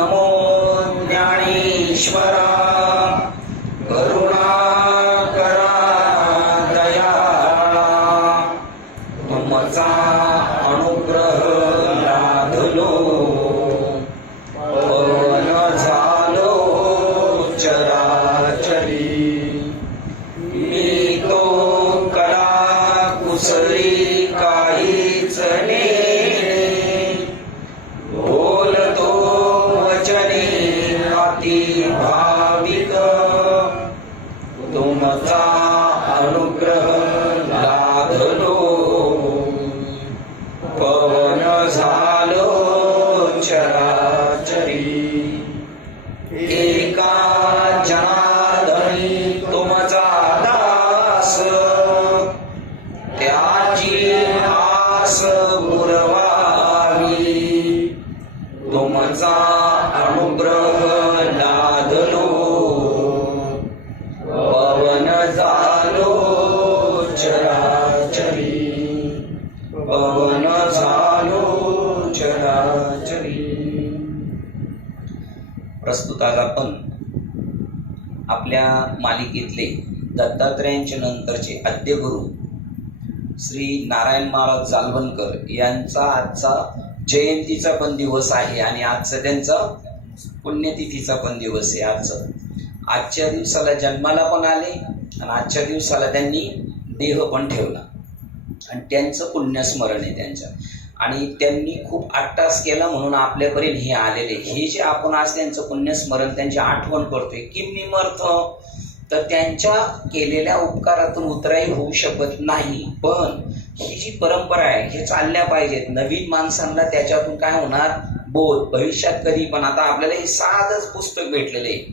नमो ज्ञानेश्वरा करुणाकरा दयाळा तुमचा अनुग्रह लाभलो पवन झालो चराचरी मी तो कला कुसरी काहीच बोलतो वचने अति भाविक तुमचा अनुग्रह लाभलो पवन झालो चराचरी एका जनार्दनी तुमचा दास त्याची आस पुरवावी तुमचा अनुग्रह लादलो पवन झालो चराचरी पवन झालो चराचरी. प्रस्तुत आज आपण आपल्या मालिकेतले दत्तात्रयांचे नंतरचे आद्यगुरु श्री नारायण महाराज जालवणकर यांचा आजचा जयंतीचा पण दिवस आहे आणि आजचा त्यांचा पुण्यतिथीचा पण दिवस आहे. आजच्या दिवसाला जन्माला पण आले आणि आजच्या दिवसाला त्यांनी देह पण ठेवला आणि त्यांचं पुण्यस्मरण आहे त्यांच्या. आणि त्यांनी खूप अट्टास केला म्हणून आपल्यापर्यंत हे आलेले. हे जे आपण आज त्यांचं पुण्यस्मरण त्यांची आठवण करतोय किम निमर्थ, तर त्यांच्या केलेल्या उपकारातून उतराई होऊ शकत नाही. पण ही जी परंपरा आहे हे चालल्या पाहिजेत. नवीन माणसांना त्याच्यातून काय होणार, बोध भविष्यात कधी पण. आता आपल्याला हे साधंच पुस्तक भेटलेले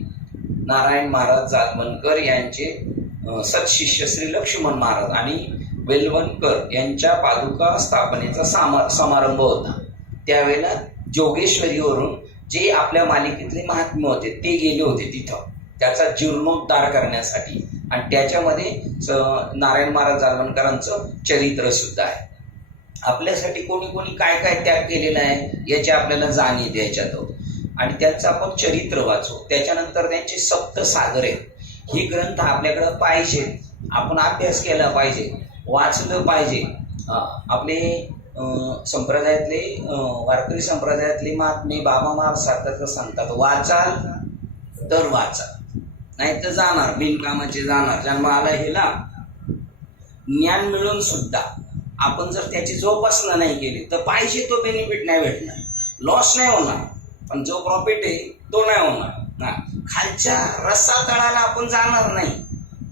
नारायण महाराज जालवणकर यांचे सत्शिष्य श्री लक्ष्मण महाराज आणि वेलवणकर यांच्या पादुका स्थापनेचा समारंभ होता. त्यावेळेला जोगेश्वरीवरून जे आपल्या मालिकेतले महात्मे होते ते गेले होते तिथं त्याचा जीर्णोद्धार करण्यासाठी. आणि त्याच्यामध्ये नारायण महाराज जालवणकरांचं चरित्र सुद्धा आहे. आपल्यासाठी कोणी कोणी काय काय त्याग केलेला आहे याची आपल्याला जाण येते याच्यात. आणि त्यांचं आपण चरित्र वाचू. त्याच्यानंतर त्यांचे सप्तसागर आहेत. ही ग्रंथ आपल्याकडं पाहिजे, आपण अभ्यास केला पाहिजे, वाचलं पाहिजे. आपले संप्रदायातले वारकरी संप्रदायातले महात्मे बाबा महाराज सारखं सांगतात, वाचाल तर वाचाल नाही तर जाणार, बिनकामाचे जाणार. जन्माला हेला ज्ञान मिळून सुद्धा आपण जर त्याची जोपासना नाही केली तर पाहिजे तो बेनिफिट नाही भेटणार, लॉस नाही होणार, पण जो प्रॉफिट आहे तो नाही होणार. खालच्या रसातळाला आपण जाणार नाही,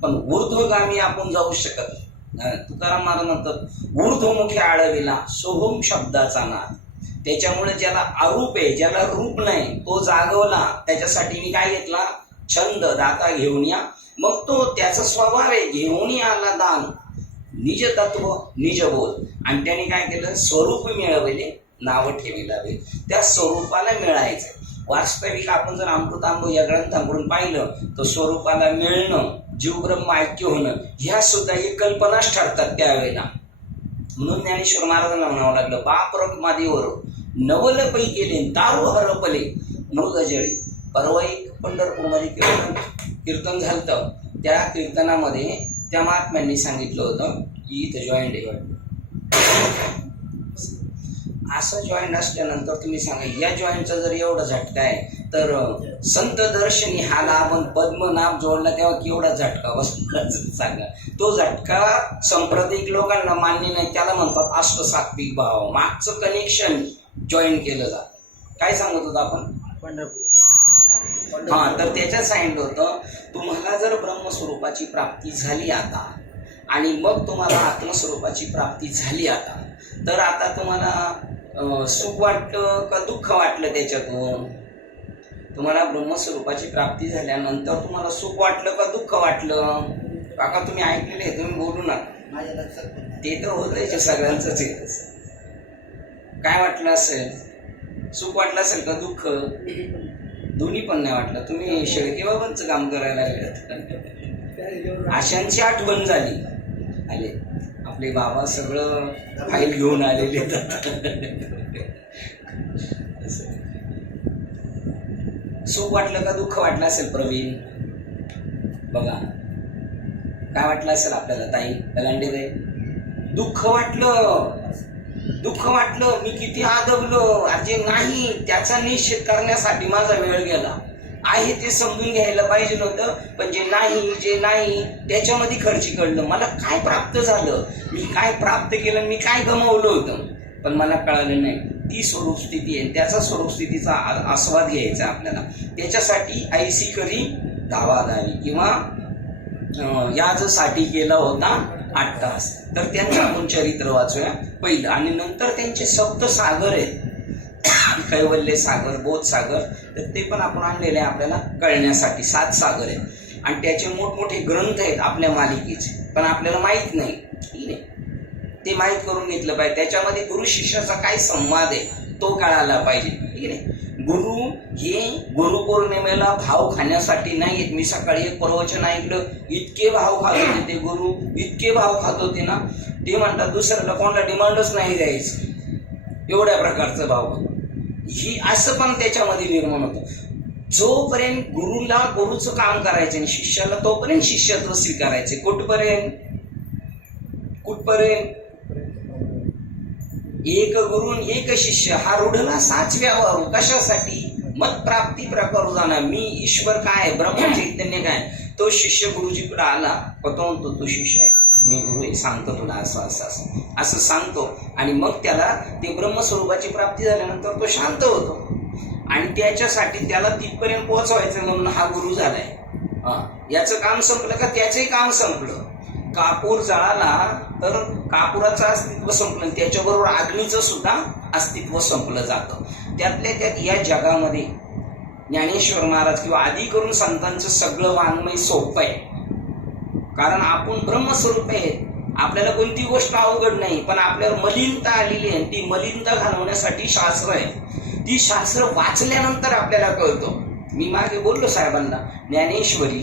पण ऊर्ध्वगामी आपण जाऊ शकत. तुकाराम महाराज म्हणतात, ऊर्ध्वमुखी आळविला सोहम शब्दाचा नाद. त्याच्यामुळे ज्याला अरूप आहे, ज्याला रूप नाही, तो जागवला. त्याच्यासाठी मी काय घेतला, छंद दाता घेऊन या. मग तो त्याचा स्वभाव आहे, घेऊन आला दान, निज तत्व निज बोध. आणि त्याने काय केलं, स्वरूप मिळवले नाव ठेविलावे. त्या स्वरूपाला मिळायचं. वास्तविक आपण जर अमृतांब या ग्रंथाकडून पाहिलं तर स्वरूपाला मिळणं, जीवब्रह्म ऐक्य होणं, ह्या सुद्धा एक कल्पनाच ठरतात त्यावेळेला. म्हणून ज्ञानेश्वर महाराजांना म्हणावं लागलं, बाप रखमादीवर नवल पै केले दारू हरपले मृगजळी. परवा एक पंढरपूरमध्ये कीर्तन झालं. त्या कीर्तनामध्ये त्या महात्म्यांनी सांगितलं होतं की इथं जॉईंट आहे. असं जॉईंट असल्यानंतर तुम्ही सांगा, या जॉईंटचा जर एवढा झटका आहे तर संत दर्शनी हाला आपण पद्मनाभ जोडला तेव्हा केवढा झटका बसणार सांगा. तो झटका सांप्रदायिक लोकांना मान्य नाही, त्याला म्हणतात अष्टसात्विक भाव. मागचं कनेक्शन जॉईन केलं जातं. काय सांगत होतं आपण, पंढरपूर. तर त्याच्यात सांगितलं होतं, तुम्हाला जर ब्रह्मस्वरूपाची प्राप्ती झाली आता आणि मग तुम्हाला आत्मस्वरूपाची प्राप्ती झाली आता, तर आता तुम्हाला सुख वाटलं का दुःख वाटलं त्याच्यातून? तुम्हाला ब्रह्मस्वरूपाची प्राप्ती झाल्यानंतर तुम्हाला सुख वाटलं का दुःख वाटलं? काका तुम्ही ऐकलेले आहे, तुम्ही बोलू नका, ते तर होतं सगळ्यांचंच आहे. काय वाटलं असेल, सुख वाटलं असेल का दुःख? दोन्ही पण नाही वाटलं. तुम्ही शेळकेबाबांचं काम करायला लागले. आशांची आठवण झाली, आले आपले बाबा सगळं फाईल घेऊन आलेले. सुख वाटलं का दुःख वाटलं असेल प्रवीण? बघा काय वाटलं असेल आपल्याला ताई गलांडे रे? दुःख वाटलं, दुःख वाटलं. मी किती आदबलो, अरे नाही, त्याचा निषेध करण्यासाठी माझा वेळ गेला. आहे ते समजून घ्यायला पाहिजे नव्हतं, पण जे नाही त्याच्यामध्ये खर्ची कळलं. मला काय प्राप्त झालं, मी काय प्राप्त केलं, मी काय गमावलं होतं, पण मला कळलं नाही. ती स्वरूप स्थिती आहे, त्याचा स्वरूप स्थितीचा आस्वाद घ्यायचा आपल्याला. त्याच्यासाठी ऐसी करी धावाधावी किंवा यासाठी केला होता 8 तास. तर त्यांचं आपण चरित्र वाचूया पहिलं, आणि नंतर त्यांचे सप्त सागर आहेत, कैवल्य सागर, बोध सागर, तर ते पण आपण आणलेले आहे आपल्याला कळण्यासाठी. 7 सागर आहेत आणि त्याचे मोठमोठे ग्रंथ आहेत आपल्या मालिकेचे, पण आपल्याला माहीत नाही. ठीक आहे, ते माहीत करून घेतलं पाहिजे. त्याच्यामध्ये गुरु शिष्याचा काय संवाद आहे तो कळायला पाहिजे. ठीक आहे, गुरु हे गुरुपौर्णिमेला भाव खाण्यासाठी नाही आहेत. मी सकाळी एक प्रवचन ऐकलं, इतके भाव खात होते ते गुरु, इतके भाव खात होते ना, ते म्हणतात दुसऱ्याला कोणाला डिमांडच नाही द्यायचं, एवढ्या प्रकारचं भाव. ही असं पण त्याच्यामध्ये निर्माण होतं. जोपर्यंत गुरुला गुरुचं काम करायचं आणि शिष्याला तोपर्यंत शिष्यत्व स्वीकारायचे. कुठपर्यंत? एक गुरु एक शिष्य हा रूढला 7 व्यावं. कशासाठी? मत प्राप्ती प्रकारू जाणार. मी ईश्वर काय, ब्रह्म चैतन्य काय. तो शिष्य गुरुजीकडे आला, तो म्हणतो तू शिष्य आहे, मी गुरु आहे, सांगतो तुला असं सांगतो. आणि मग त्याला ते ब्रह्मस्वरूपाची प्राप्ती झाल्यानंतर तो शांत होतो. आणि त्याच्यासाठी त्याला तिथपर्यंत पोहोचवायचं म्हणून हा गुरु झालाय. याचं काम संपलं का त्याचंही काम संपलं. कापूर जळाला तर कापुराचं अस्तित्व संपलं, त्याच्याबरोबर अग्नीचं सुद्धा अस्तित्व संपलं जातं. त्यातल्या त्यात या जगामध्ये ज्ञानेश्वर महाराज किंवा आधी करून संतांचं सगळं वाङ्मय सोपं आहे. कारण आपण ब्रह्मस्वरूप आहे, आपल्याला कोणती गोष्ट अवघड नाही, पण आपल्याला मलिनता आलेली आहे. ती मलिनता घालवण्यासाठी शास्त्र आहे. ती शास्त्र वाचल्यानंतर आपल्याला कळतं. मी मागे बोललो साहेबांना, ज्ञानेश्वरी,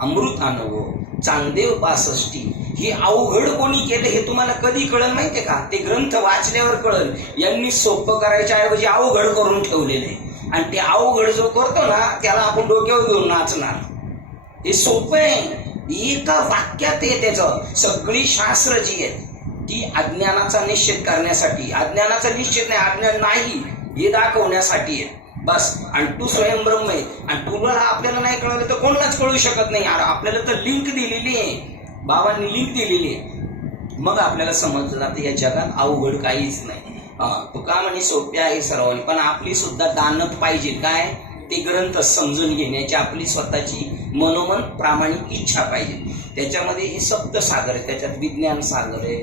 अमृतानुभव, चांगदेव 65 हे अवघड कोणी केलं हे तुम्हाला कधी कळलं माहितीये का? ते ग्रंथ वाचल्यावर कळलं. यांनी सोपं करायच्या ऐवजी अवघड करून ठेवलेले, आणि ते अवघड जो करतो ना त्याला आपण डोक्यावर घेऊन नाचणार. हे सोपं आहे, एका वाक्यात आहे. त्याचं सगळी शास्त्र जी आहेत ती अज्ञानाचा निषेध करण्यासाठी, अज्ञानाचा निषेध नाही, अज्ञान नाही हे दाखवण्यासाठी आहे बस. आणि तू स्वयंब्रह्म आहे, आणि तुला आपल्याला नाही कळलं तर कोणालाच कळू शकत नाही. आपल्याला तर लिंक दिलेली आहे, बाबांनी लिंक दिलेली आहे. मग आपल्याला समजलं जातं या जगात अवघड काहीच नाही. तुका म्हणे सोपे आहे सर्वांनी, पण आपली सुद्धा दानत पाहिजे. काय? ते ग्रंथ समजून घेण्याची आपली स्वतःची मनोमन प्रामाणिक इच्छा पाहिजे. त्याच्यामध्ये हे सप्त सागर आहे, त्याच्यात विज्ञान सागर आहे,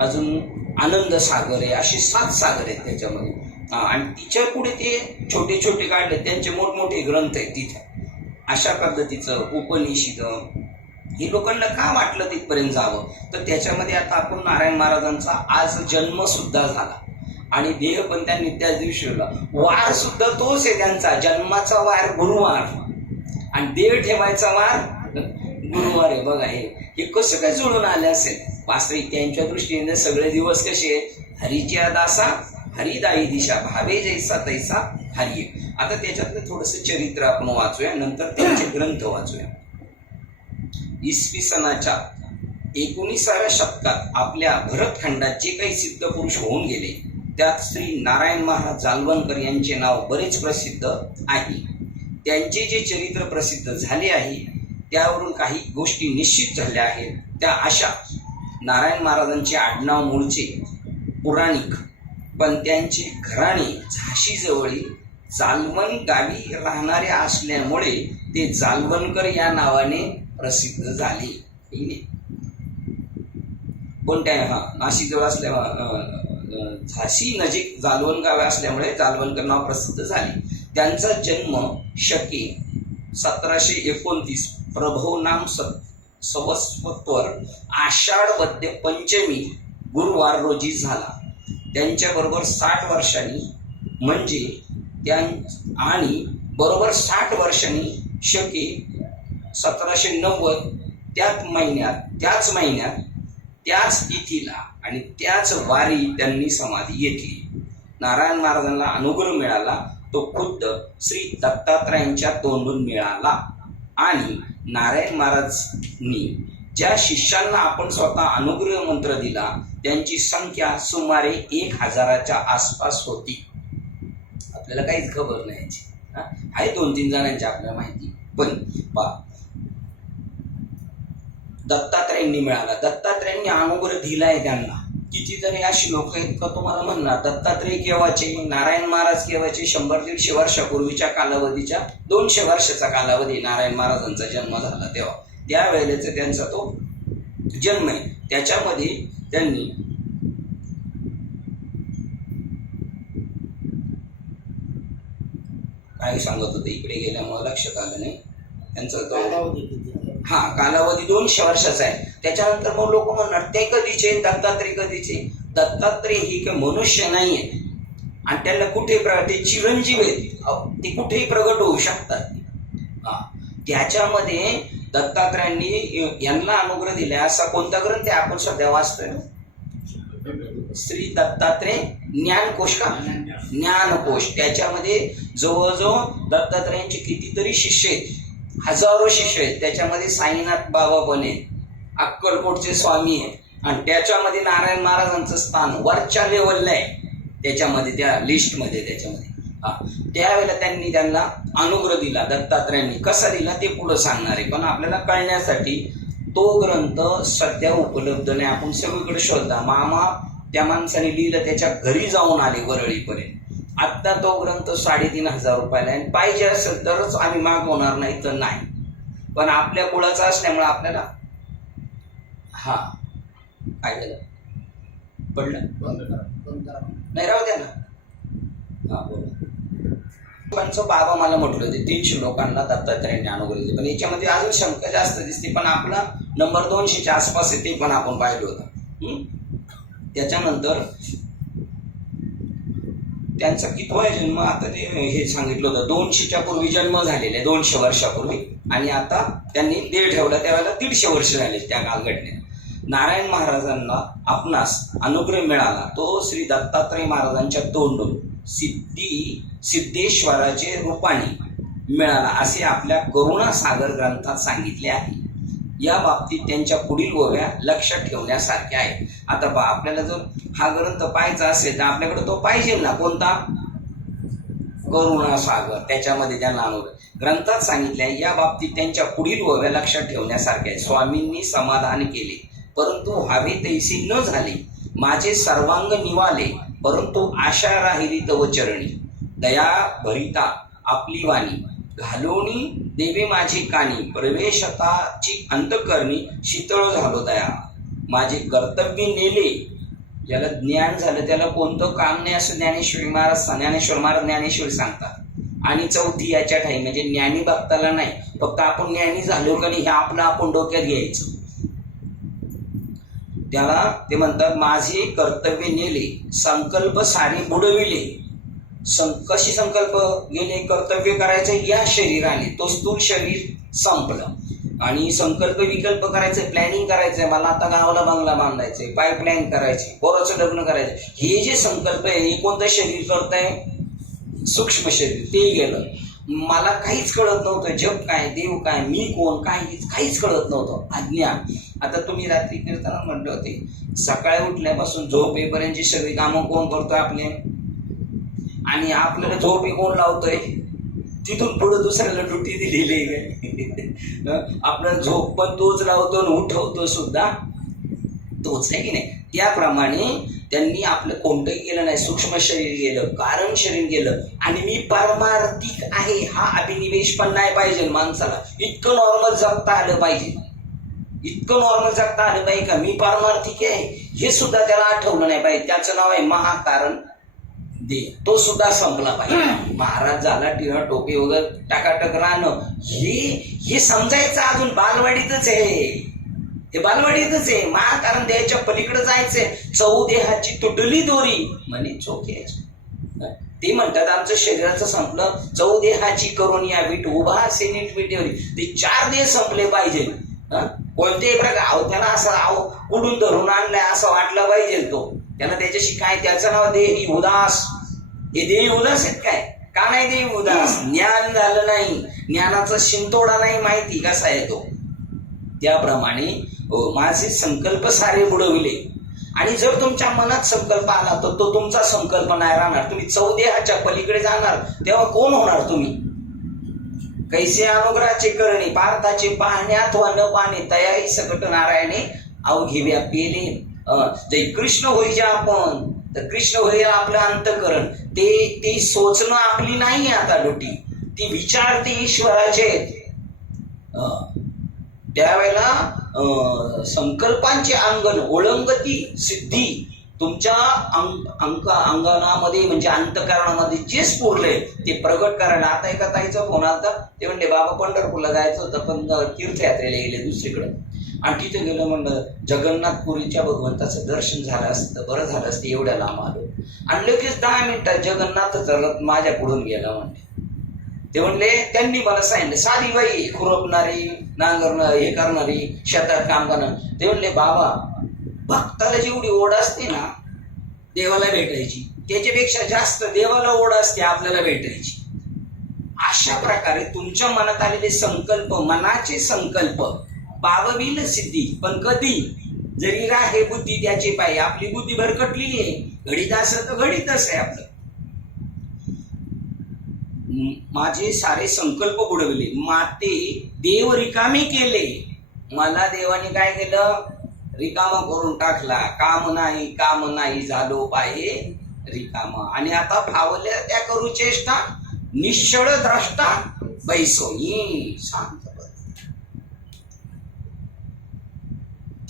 अजून आनंद सागर आहे, असे 7 सागर आहेत त्याच्यामध्ये. आणि तिच्या पुढे ते छोटे छोटे काढले, त्यांचे मोठमोठे ग्रंथ आहेत तिथे. अशा पद्धतीचं उपनिषद हे लोकांना का वाटलं तिथपर्यंत जावं, तर त्याच्यामध्ये आता आपण नारायण महाराजांचा आज जन्म सुद्धा झाला आणि देह पण त्यांनी त्याच दिवशी ठेवला. वार सुद्धा तोच आहे त्यांचा, जन्माचा वार गुरुवार आणि देह ठेवायचा वार गुरुवार आहे. बघा हे कसं काय जुळून आलं असेल. वास्तविक त्यांच्या दृष्टीने सगळे दिवस कसे आहेत? हरीच्या दासा हरिदायी दिशा, भावे जैसा तैसा हरी. आता त्याच्यातलं थोडंसं चरित्र आपण वाचूया, नंतर त्यांचे ग्रंथ वाचूया. इसवी सनाच्या 19व्या शतकात आपल्या भरतखंडात जे काही सिद्ध पुरुष होऊन गेले त्यात श्री नारायण महाराज जालवणकर यांचे नाव बरेच प्रसिद्ध आहे. त्यांचे जे चरित्र प्रसिद्ध झाले आहे त्यावरून काही गोष्टी निश्चित झाल्या आहेत. त्या अशा: नारायण महाराजांचे आडनाव मूळचे पुराणिक, पण त्यांचे घराणे झाशी जवळील जालवण गावी राहणारे असल्यामुळे ते जालवणकर या नावाने प्रसिद्ध झाले. कोणत्या? नाशिक जवळ असल्या झाशी नजीक जालवण गाव असल्यामुळे जालवणकर नाव प्रसिद्ध झाले. त्यांचा जन्म शके 1729 प्रभव नाम संवत्सर आषाढ वद्य पंचमी गुरुवार रोजी झाला. त्यांच्याबरोबर 60 वर्षांनी म्हणजे आणि बरोबर 60 वर्षांनी शके 1790 त्याच महिन्यात त्याच तिथीला आणि त्याच वारी त्यांनी समाधी घेतली. नारायण महाराजांना अनुग्रह मिळाला तो खुद्द श्री दत्तात्रयांच्या तोंडून मिळाला. आणि नारायण महाराजांनी ज्या शिष्यांना आपण स्वतः अनुग्रह मंत्र दिला त्यांची संख्या सुमारे 1000च्या आसपास होती. आपल्याला काहीच खबर नाही याची, आहे 2-3 जणांची आपल्याला माहिती. पण दत्तात्रयांनी मिळाला, दत्तात्रयांनी अनुग्रह दिलाय त्यांना. कितीतरी अशी लोक आहेत का तुम्हाला म्हणणार दत्तात्रय केव्हाचे, नारायण महाराज केव्हाचे, 100-150 वर्षापूर्वीच्या कालावधीच्या, 200 वर्षाचा कालावधी नारायण महाराजांचा जन्म झाला तेव्हा, त्यावेळेचा त्यांचा तो जन्म आहे. त्याच्यामध्ये त्यांनी काय सांगत होते, इकडे गेल्यामुळे लक्षात आलं नाही त्यांचा कालावधी 200 वर्षाचा आहे. त्याच्यानंतर मग लोक म्हणणार ते कधीचे, दत्तात्रय कधीचे. दत्तात्रय ही काही मनुष्य नाहीये आणि त्यांना कुठे ते चिरंजीव आहेत, ते कुठेही प्रगट होऊ शकतात. त्याच्यामध्ये दत्तात्रयांनी यांना अनुग्रह दिला असा कोणता ग्रंथ आहे आपण सध्या वाचतोय, श्री दत्तात्रय ज्ञानकोश का, ज्ञानकोश. त्याच्यामध्ये जवळजवळ दत्तात्रयांचे कितीतरी शिष्य आहेत, हजारो शिष्य आहेत. त्याच्यामध्ये साईनाथ बाबा पण आहेत, अक्कलकोटचे स्वामी आहेत, आणि त्याच्यामध्ये नारायण महाराजांचं स्थान वरच्या लेवलला आहे त्याच्यामध्ये, त्या लिस्टमध्ये. त्याच्यामध्ये त्यावेळेला त्यांना अनुग्रह दिला दत्तात्रयांनी. कसा दिला ते पुढे सांगणार आहे, पण आपल्याला कळण्यासाठी तो ग्रंथ सध्या उपलब्ध नाही. आपण सगळीकडे शोधला, मामा त्या माणसाने लिहिलं, त्याच्या घरी जाऊन आले वरळीपर्यंत. आता तो ग्रंथ 3500 रुपयाला आहे. पाहिजे असेल तरच आम्ही मागवणार, नाही तर नाही. पण आपल्या कुळाचा असल्यामुळे आपल्याला काय झालं पडलं नाही, राहू द्या ना. बोला. लोकांचं बाबा मला म्हटलं होते 300 लोकांना दत्तात्रयांनी अनुग्रह दिले, पण याच्यामध्ये अजून शंका जास्त दिसते. पण आपला नंबर 200च्या आसपास आहे, ते पण आपण पाहिलं होतं. त्याच्यानंतर त्यांचा कितवा जन्म, आता ते हे सांगितलं होतं 200च्या पूर्वी जन्म झालेला आहे, 200 वर्षापूर्वी. आणि आता त्यांनी देह ठेवला त्यावेळेला 150 वर्ष झाले त्या कालघटनेत. नारायण महाराजांना आपणास अनुग्रह मिळाला तो श्री दत्तात्रय महाराजांच्या तोंडून सिद्धेश्वराचे रूपाने मिळाला असे आपल्या करुणासागर ग्रंथात सांगितले आहे. या बाबतीत त्यांच्या पुढील गोव्या लक्षात ठेवण्यासारख्या आहेत. आता आपल्याला जर हा ग्रंथ पाहायचा असेल तर आपल्याकडे तो पाहिजे ना, कोणता, करुणासागर. त्याच्यामध्ये त्यांना अनुग्रह ग्रंथात सांगितले आहे. या बाबतीत त्यांच्या पुढील गोव्या लक्षात ठेवण्यासारख्या आहेत. स्वामींनी समाधान केले परंतु हवे तैसी न झाले, माझे सर्वांग निवाले परंतु आशा राहिली तव चरणी, दया भरिता आपली वाणी घालोनी देवे माझी कानी, प्रवेशताची अंतकरणी शीतळ झालो दया, माझे कर्तव्य नेले. ज्याला ज्ञान झालं त्याला कोणतं काम नाही असं ज्ञानेश्वर महाराज ज्ञानेश्वर सांगतात. आणि चौथी याच्या ठाई म्हणजे ज्ञानी भक्ताला नाही, फक्त आपण ज्ञानी झालो का नाही हे आपलं आपण डोक्यात घ्यायचं. त्याला ते म्हणतात माझे कर्तव्य नेले, संकल्प सारे बुडविले. कशी संकल्प गेले, कर्तव्य करायचं या शरीराने, तो स्थूल शरीर संपलं आणि संकल्प विकल्प करायचं, प्लॅनिंग करायचंय, मला आता गावाला बंगला बांधायचंय, पाईपलाईन करायचे, पोराचं लग्न करायचं, हे जे संकल्प आहे हे कोणतं शरीर करतंय, सूक्ष्म शरीर. ते गेलं. मला काहीच कळत नव्हतं, जग काय, देव काय, मी कोण, काहीच कळत नव्हतं, अज्ञान. आता तुम्ही रात्री कीर्तनात म्हटले होते सकाळी उठल्यापासून झोप येईपर्यंतची सगळी कामं कोण करतोय आपले, आणि आपल्याला झोप कोण लावतोय, तिथून पुढे दुसऱ्याला ड्युटी दिलेली आहे. आपल्याला झोप पण तोच लावतो आणि उठवतो सुद्धा तोच आहे की नाही. त्याप्रमाणे त्यांनी आपलं कोणतंही केलं नाही, सूक्ष्म शरीर गेलं, कारण शरीर गेलं, आणि मी पारमार्थिक आहे हा अभिनिवेश पण नाही पाहिजे माणसाला. इतकं नॉर्मल जगता आलं पाहिजे, इतकं नॉर्मल जगता आलं पाहिजे का मी पारमार्थिक आहे हे सुद्धा त्याला आठवलं नाही पाहिजे. त्याचं नाव आहे महाकारण दे, तो सुद्धा संपला पाहिजे. महाराज झाला टिळा टोपी वगैरे टाकाटक राहणं हे समजायचं अजून बालवाडीतच आहे, हे बालवाडीतच आहे. महाकारण द्यायच्या पलीकडे जायचंय. चौदेहाची तुटली दोरी म्हणे चोख्याची. ते म्हणतात आमचं शरीराचं संपलं, चौदेहाची करून या वीट उभा असे नीट विटेवरी. ते 4 देह संपले पाहिजे. कोणत्याही प्रकार त्याला असं कुठून धरून आणलाय असं वाटलं पाहिजे तो. त्याला त्याच्याशी काय, त्याचं नाव देही उदास. हे देही उदास आहेत काय, का नाही देव उदास? ज्ञान झालं नाही, ज्ञानाचा शिंतोडा नाही माहिती कसा आहे तो. त्याप्रमाणे माझे संकल्प सारे बुडविले. आणि जर तुमच्या मनात संकल्प आला तर तो तुमचा संकल्प नाही राहणार. तुम्ही चौदेहाच्या पलीकडे जाणार तेव्हा कोण होणार तुम्ही? कैसे अनुग्रहाचे करणे, पार्थाचे पाहण्यात व न पाहणे, तयारी सकट नारायणे अवघे व्यापेले. जय कृष्ण होई जा आपण, तर कृष्ण होईल आपलं अंतःकरण. ते सोचणं आपली नाही आता ड्युटी, ती विचार ते ईश्वराचे. त्यावेळेला संकल्पांचे अंगण ओळंगती सिद्धी तुमच्या अंगणामध्ये म्हणजे अंतःकरणामध्ये जे स्फुरले ते प्रगट करायला. आता एका ताईचा फोन आला, ते म्हणले बाबा पंढरपूरला जायचं होतं पण तीर्थयात्रेला गेले दुसरीकडे, आणि तिथे गेलं म्हणलं जगन्नाथपुरीच्या भगवंताचं दर्शन झालं असतं बरं झालं असतं, एवढ्या लांब आलो. आणि लगेच 10 मिनिटात जगन्नाथच माझ्या पुढून गेला म्हणले. ते म्हणले त्यांनी मला सांगितलं साधी बाई खुरपणारी नांगरणं हे करणारी शेतात काम करणार. ते म्हणले बाबा भक्ताला जेवढी ओढ असते ना देवाला भेटायची त्याच्यापेक्षा जास्त देवाला ओढ असते आपल्याला भेटायची. अशा प्रकारे तुमच्या मनात आलेले संकल्प, मनाचे संकल्प पावविल सिद्धी. पण कधी? जरी राहे बुद्धी त्याचे पाय. आपली बुद्धी भरकटलेली आहे, घडीत असं तर घडीत असं आहे आपलं. माझे सारे संकल्प बुडवले, माते देव रिकामी केले. मला देवाने काय केलं? रिकामा करून टाकला. काम नाही झालो पाहे रिकामा. आणि आता फावल्या त्या करू चेष्टा, निश्चळ द्रष्टा बैसोई शांत.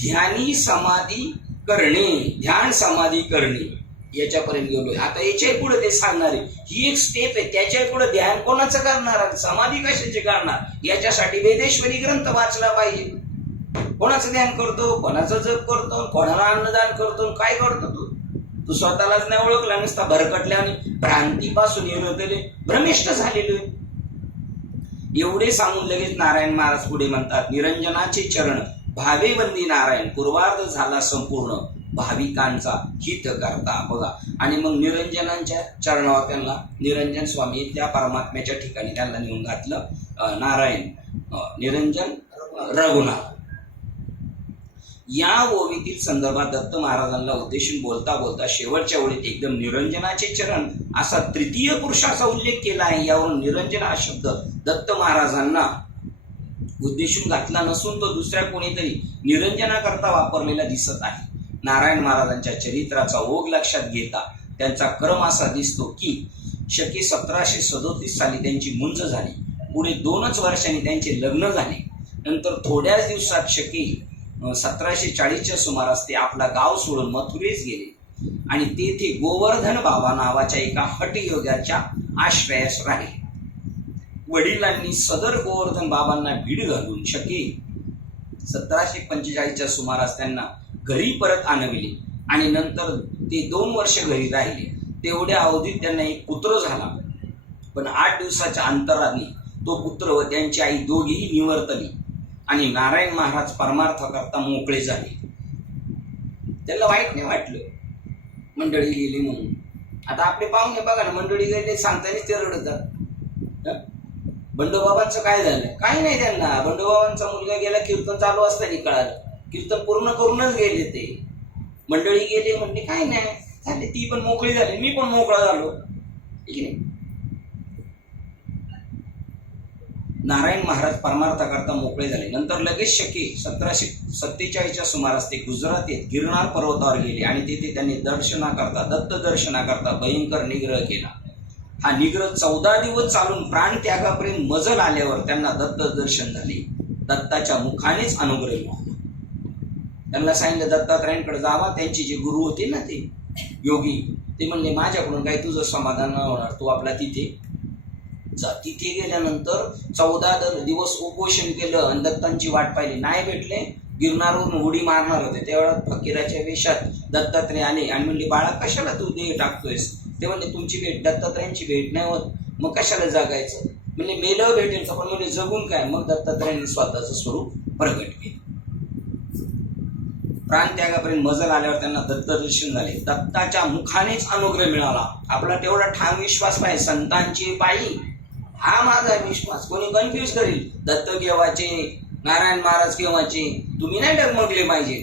ध्यानी समाधी करणे, ध्यान समाधी करणे याच्यापर्यंत गेलोय. आता याच्या पुढे ते सांगणारे ही एक स्टेप आहे. त्याच्या पुढे ध्यान कोणाचं करणार, समाधी कशाची करणार? याच्यासाठी वेदेश्वरी ग्रंथ वाचला पाहिजे. कोणाचं ध्यान करतो, कोणाचं जप करतो, कोणाला अन्नदान करतो, काय करतो तू स्वतःलाच नाही ओळखला. नुसता भरकटल्या आणि भ्रांतीपासून येणं तरी भ्रमिष्ट झालेलो. एवढे सांगून लगेच नारायण महाराज पुढे म्हणतात, निरंजनाचे चरण भावे वंदी नारायण, पूर्वार्ध झाला संपूर्ण भाविकांचा हित करता. बघा, आणि मग निरंजनांच्या चरणावर त्यांना निरंजन स्वामी त्या परमात्म्याच्या ठिकाणी त्यांना नेऊन घातलं. नारायण निरंजन रघुनाथ या ओवीतील संदर्भात दत्त महाराजांना उद्देशून बोलता बोलता शेवटच्या ओळीत एकदम निरंजनाचे चरण असा तृतीय पुरुषाचा उल्लेख केला आहे. यावरून निरंजन हा शब्द दत्त महाराजांना उद्देशून घातला नसून तो दुसऱ्या कोणीतरी निरंजनाकरता वापरलेला दिसत आहे. नारायण महाराजांच्या चरित्राचा ओघ लक्षात घेता त्यांचा क्रम असा दिसतो की शके 1737 साली त्यांची मुंज झाली. पुढे 2च वर्षांनी त्यांचे लग्न झाले. नंतर थोड्याच दिवसात शके 1740च्या सुमारास ते आपला गाव सोडून मथुरेस गेले आणि तेथे गोवर्धन बाबा नावाच्या एका हठयोग्याच्या आश्रयास राहिले. वडिलांनी सदर गोवर्धन बाबांना भीड घालून शके 1745च्या सुमारास त्यांना घरी परत आणविले आणि नंतर ते 2 वर्ष घरी राहिले. तेवढ्या अवधीत त्यांना एक पुत्र झाला. पण 8 दिवसाच्या अंतराने तो पुत्र व त्यांची आई दोघीही निवर्तली आणि नारायण महाराज परमार्थाकरता मोकळे झाले. त्यांना वाईट नाही वाटलं मंडळी गेली म्हणून. आता आपले पाहुणे बघा ना, मंडळी गेले सांगतानाच ते रडतात. बंडोबाबांचं काय झालं? काही नाही त्यांना. बंडोबाबांचा मुलगा गेला, कीर्तन चालू असताना कळालं. कीर्तन पूर्ण करूनच गेले ते. मंडळी गेले म्हणले काही नाही झाले, ती पण मोकळी झाली, मी पण मोकळा झालो. ठीक आहे. नारायण महाराज परमार्थाकरता मोकळे झाले. नंतर लगेच शके 1747च्या सुमारास ते गुजरात येत गिरनार पर्वतावर गेले आणि तेथे त्यांनी दत्त दर्शनाकरता भयंकर निग्रह केला. हा निग्रह 14 दिवस चालून प्राणत्यागापर्यंत मजल आल्यावर त्यांना दत्त दर्शन झाले. दत्ताच्या मुखानेच अनुग्रह मिळाला. त्यांना सांगितलं दत्तात्रयांकडे जावा. त्यांचे जे गुरु होते ना ते योगी, ते म्हणले माझ्याकडून काही तुझं समाधान न होणार, तू आपला तिथे जा. तिथे गेल्यानंतर 14 दिवस उपोषण केलं आणि दत्तांची वाट पाहिली, नाही भेटले. गिरनारवरून उडी मारणार होते तेवढ्यात फकीराच्या वेशात दत्तात्रय आले आणि म्हणले बाळा कशाला तू देह टाकतोयस? ते म्हणले तुमची भेट, दत्तात्रयांची भेट नाही होत, मग कशाला जगायचं? म्हणजे मेलं भेटेल तर, पण म्हणजे जगून काय? मग दत्तात्रयांनी स्वतःचं स्वरूप प्रगट केलं. प्राणत्यागापर्यंत मजल आल्यावर त्यांना दत्त दर्शन झाले. दत्ताच्या मुखानेच अनुग्रह मिळाला. आपला तेवढा ठाम विश्वास पाहिजे. संतांची पायी हा माझा विश्वास. कोणी कन्फ्युज करेल, दत्त केव्हाचे, नारायण महाराज केव्हाचे, तुम्ही नाही डगमगले पाहिजे.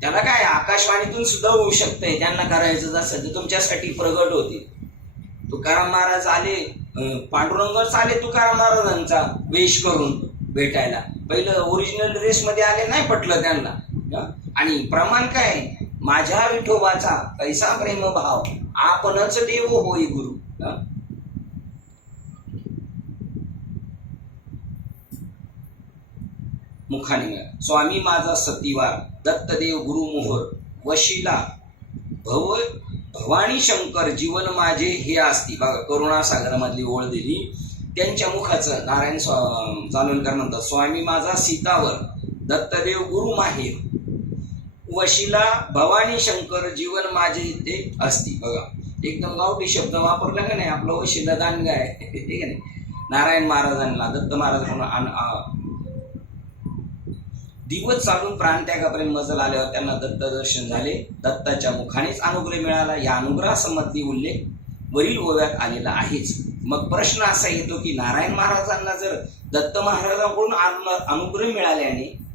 त्याला काय आकाशवाणीतून सुद्धा होऊ शकतंय. त्यांना करायचं असेल तर तुमच्यासाठी प्रगट होते. तुकाराम महाराज आले, पांडुरंगच आले तुकाराम महाराजांचा वेश करून भेटायला. पहिलं ओरिजिनल ड्रेस मध्ये आले, नाही पटलं त्यांना. आणि प्रमाण काय, माझ्या विठोबाचा कैसा प्रेम भाव, आपणच देव होई गुरु. मुखाने स्वामी माझा सतीवार, दत्तदेव गुरु मोहर, वशिला भवानी शंकर जीवन माझे हे असती. बघा करुणासागर मधली ओळ दिली. त्यांच्या मुखाचं नारायण जालवणकर म्हणतात, स्वामी माझा सीतावर, दत्तदेव गुरु माहेर, वशिला भवानी शंकर जीवन माझे ते असती. बघा एकदम गावठी शब्द वापरला का नाही. आपलं वशिला दानगा आहे, ठीक आहे. नारायण महाराजांना दत्त महाराज दिवस चालून प्राणत्यागापर्यंत मजल आल्यावर त्यांना दत्त दर्शन झाले. दत्ताच्या मुखानेच अनुग्रह मिळाला. या अनुग्रहासंबंधी उल्लेख वरील ओव्यात आलेला आहेच. मग प्रश्न असा येतो की नारायण महाराजांना जर दत्त महाराजांकडून अनुग्रह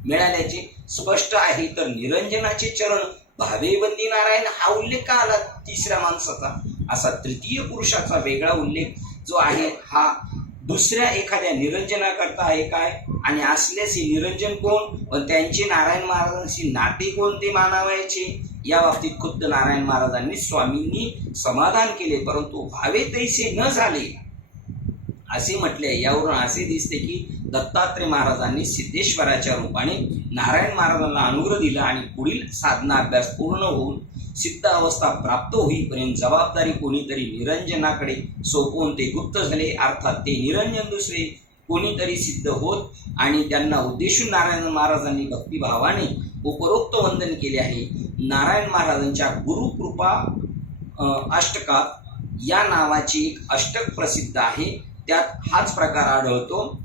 मिळाल्याचे स्पष्ट आहे, तर निरंजनाचे चरण भावेबंदी नारायण हा उल्लेख का आला तिसऱ्या माणसाचा? असा तृतीय पुरुषाचा वेगळा उल्लेख जो आहे हा दुसऱ्या एखाद्या निरंजनाकरता आहे काय? आणि असल्यास निरंजन कोण व त्यांचे नारायण महाराजांशी नाते कोणते मानावायचे? या बाबतीत खुद्द नारायण महाराजांनी स्वामींनी समाधान केले, परंतु भावे तैसे न झाले असे म्हटले. यावरून असे दिसते की दत्तात्रय महाराजांनी सिद्धेश्वराच्या रूपाने नारायण महाराजांना अनुग्रह दिला आणि पुढील साधना अभ्यास पूर्ण होऊन सिद्ध अवस्था प्राप्त होईपर्यंत जबाबदारी कोणीतरी निरंजनाकडे सोपवून ते गुप्त झाले. अर्थात ते निरंजन दुसरे कोणीतरी सिद्ध होत आणि त्यांना उद्देशून नारायण महाराजांनी भक्तिभावाने उपरोक्त वंदन केले आहे. नारायण महाराजांच्या गुरुकृपा अष्टकात या नावाची एक अष्टक प्रसिद्ध आहे. त्यात हाच प्रकार आढळतो.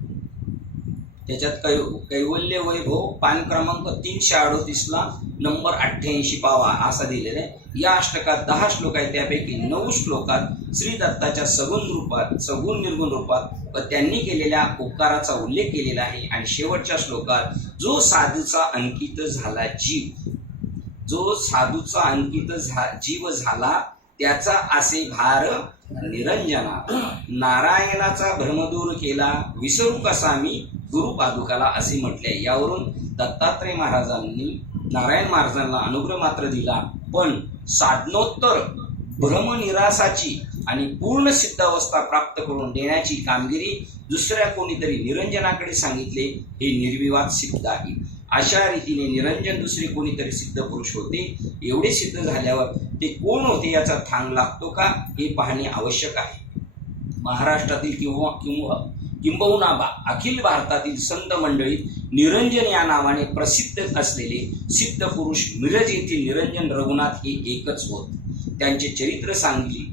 त्याच्यात कैवल्य वैभव पान क्रमांक 338 नंबर 88 पावा असा दिलेला आहे. या अष्टकात 10 श्लोक आहेत. त्यापैकी 9 श्लोकात श्री दत्ताच्या सगुण निर्गुण रूपात व त्यांनी केलेल्या उपकाराचा उल्लेख केलेला आहे. आणि शेवटच्या श्लोकात जो साधूचा अंकित जीव झाला त्याचा असे भार निरंजना, नारायणाचा भ्रमदूर केला विसरू कसा मी गुरु पादुकाला असे म्हटले. यावरून दत्तात्रय महाराजांनी नारायण महाराजांना अनुग्रह मात्र दिला, पण साधनोत्तर भ्रमनिरासाची आणि पूर्ण सिद्ध अवस्था प्राप्त करून देण्याची कामगिरी दुसऱ्या कोणीतरी निरंजनाकडे सांगितले हे निर्विवाद सिद्ध आहे. अशा रीतीने निरंजन दुसरे कोणीतरी सिद्ध पुरुष होते. एवढे सिद्ध झाल्यावर ते कोण होते याचा थांग लागतो का हे पाहणे आवश्यक आहे. महाराष्ट्रातील किंबहुना अखिल भारतातील संत मंडळीत निरंजन या नावाने प्रसिद्ध असलेले सिद्ध पुरुष मिरज येथील निरंजन रघुनाथ हे एकच होत. त्यांचे चरित्र सांगली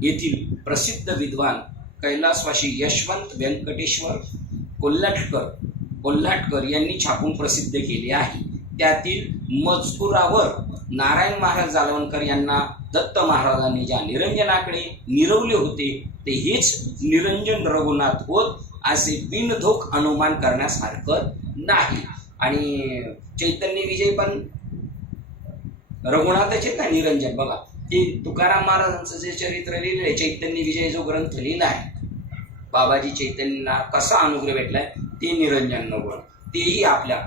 येथील प्रसिद्ध विद्वान कैलासवासी यशवंत व्यंकटेश्वर कोल्हाटकर यांनी छापून प्रसिद्ध केले आहे. त्यातील मजकुरावर नारायण महाराज जालवणकर यांना दत्त महाराजांनी ज्या निरंजनाकडे निरवले होते ते हेच निरंजन रघुनाथ होत असे बिनधोक अनुमान करण्यास हरकत नाही. आणि चैतन्य विजय पण रघुनाथाचे ना निरंजन. बघा ते तुकाराम महाराजांचं जे चरित्र लिहिलं आहे, चैतन्य विजय जो ग्रंथ लिहिला आहे, बाबाजी चैतन्यांना कसा अनुग्रह भेटलाय ते निरंजन नवळ. तेही आपल्या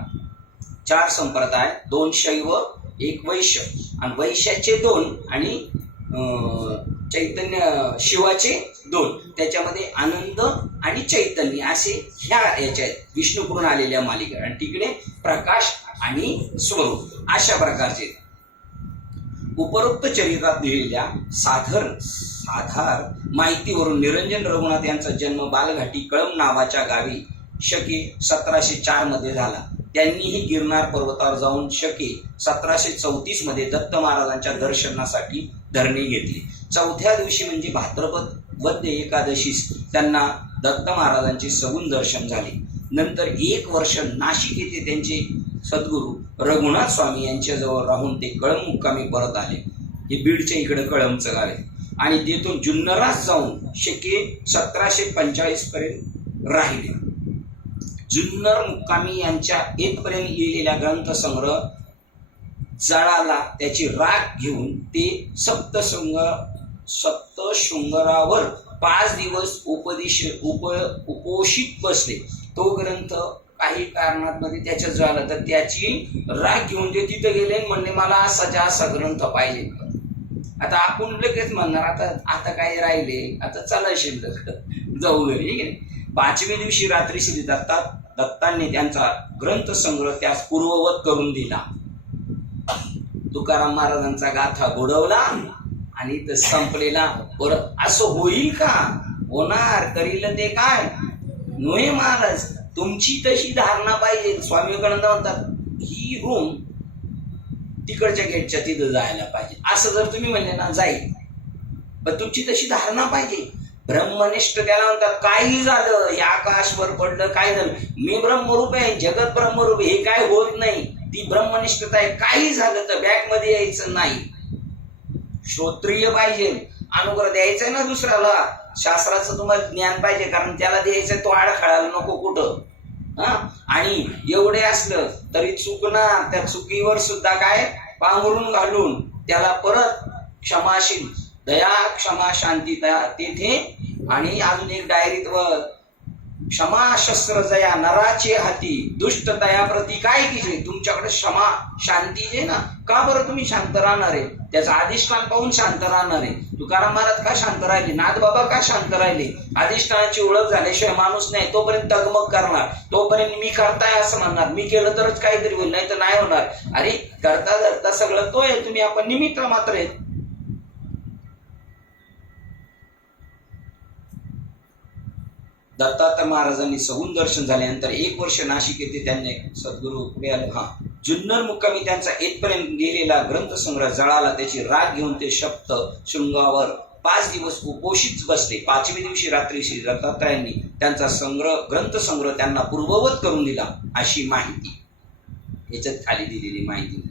4 संप्रदाय, 2 शैव 1 वैश्य आणि वैश्याचे 2 आणि चैतन्य शिवाचे 2, त्याच्यामध्ये आनंद आणि चैतन्य असे ह्या याच्या विष्णुकडून आलेल्या मालिका आणि तिकडे प्रकाश आणि स्वरूप अशा प्रकारचे. उपरोक्त चरित्रात दिलेल्या साधार माहितीवरून निरंजन रघुनाथ यांचा जन्म बालघाटी कळंब नावाच्या गावी शके 1704 मध्ये झाला. त्यांनीही गिरनार पर्वतावर जाऊन शके 1734 मध्ये दत्त महाराजांच्या दर्शनासाठी धरणे घेतले. 4थ्या दिवशी म्हणजे भाद्रपद वद्य एकादशीस त्यांना दत्त महाराजांचे सगुण दर्शन झाले. नंतर 1 वर्ष नाशिक येथे त्यांचे सद्गुरू रघुनाथ स्वामी यांच्याजवळ राहून ते कळंब मुक्कामी परत आले. हे बीडच्या इकडे कळंबचं गाव आहे. आणि तेथून जुन्नरास जाऊन शके 1745 पर्यंत राहिले. जुन्नर मुक्कामी यांच्या येथपर्यंत लिहिलेला ग्रंथसंग्रह जळाला. त्याची राख घेऊन ते सप्तशृंगारावर 5 दिवस उपोषित बसले. तो ग्रंथ काही कारणांमध्ये त्याच्या जळाला, तर त्याची राख घेऊन ते तिथं गेले. म्हणले मला असा ग्रंथ पाहिजे. आता आपण लगेच म्हणणार आता काय राहिले, आता चला शिल्लक जाऊ घरी. ठीक आहे. 5व्या दिवशी रात्री श्री दत्तांनी त्यांचा ग्रंथसंग्रह त्यास पूर्ववत करून दिला. तुकाराम महाराजांचा गाथा बुडवला आणि तो संपलेला. परत असं होईल का? होणार. करील ते काय नोहे महाराज. तुमची तशी धारणा पाहिजे. स्वामी विवेकानंद म्हणतात ही रूम तिकडच्या गेटच्या तिथं जायला पाहिजे. असं जर तुम्ही म्हणले ना जाईल, पण तुमची तशी धारणा पाहिजे. ब्रह्मनिष्ठ त्याला म्हणतात काही झालं, हे आकाशवर पडलं, काय झालं, मी ब्रह्मरूप आहे, जगत ब्रह्मरूप आहे, हे काय होत नाही. ती ब्रह्मनिष्ठता आहे. काही झालं तर बॅक मध्ये यायचं नाही. श्रोत्रिय पाहिजे. अनुग्रह द्यायचा आहे ना दुसऱ्याला. शास्त्राचं तुम्हाला ज्ञान पाहिजे, कारण त्याला द्यायचंय तो आडखळायला नको कुठं. आणि एवढे असलं तरी चुकणार. त्या चुकीवर सुद्धा काय पांघरून घालून त्याला परत क्षमाशील, दया, क्षमा, शांती तेथे. आणि अजून एक डायरीत वर क्षमा शस्त्र जया नराचे हाती दुष्ट दया प्रती काय की तुमच्याकडे क्षमा शांती जे ना. का बरं तुम्ही शांत राहणार आहे? त्याचं अधिष्ठान पाहून शांत राहणार आहे. तुकाराम महाराज का शांत राहिले, नाथबाबा का शांत राहिले? अधिष्ठानाची ओळख झाल्याशिवाय माणूस नाही तोपर्यंत तगमग करणार, तोपर्यंत मी करताय असं म्हणणार. मी केलं तरच काहीतरी होईल, नाही तर नाही होणार. अरे करता धरता सगळं तो आहे, तुम्ही आपण निमित्त मात्र आहेत. दत्तात्रय महाराजांनी सगुण दर्शन झाल्यानंतर 1 वर्ष नाशिक येथे त्यांनी सद्गुरू पुढे आले. जुन्नर मुक्कामी त्यांचा येथपर्यंत लिहिलेला ग्रंथसंग्रह जळाला. त्याची राख घेऊन ते सप्त शृंगावर 5 दिवस उपोषित बसले. 5व्या दिवशी रात्री श्री दत्तात्रयांनी त्यांचा ग्रंथसंग्रह त्यांना पूर्ववत करून दिला. अशी माहिती याच्यात खाली दिलेली माहिती.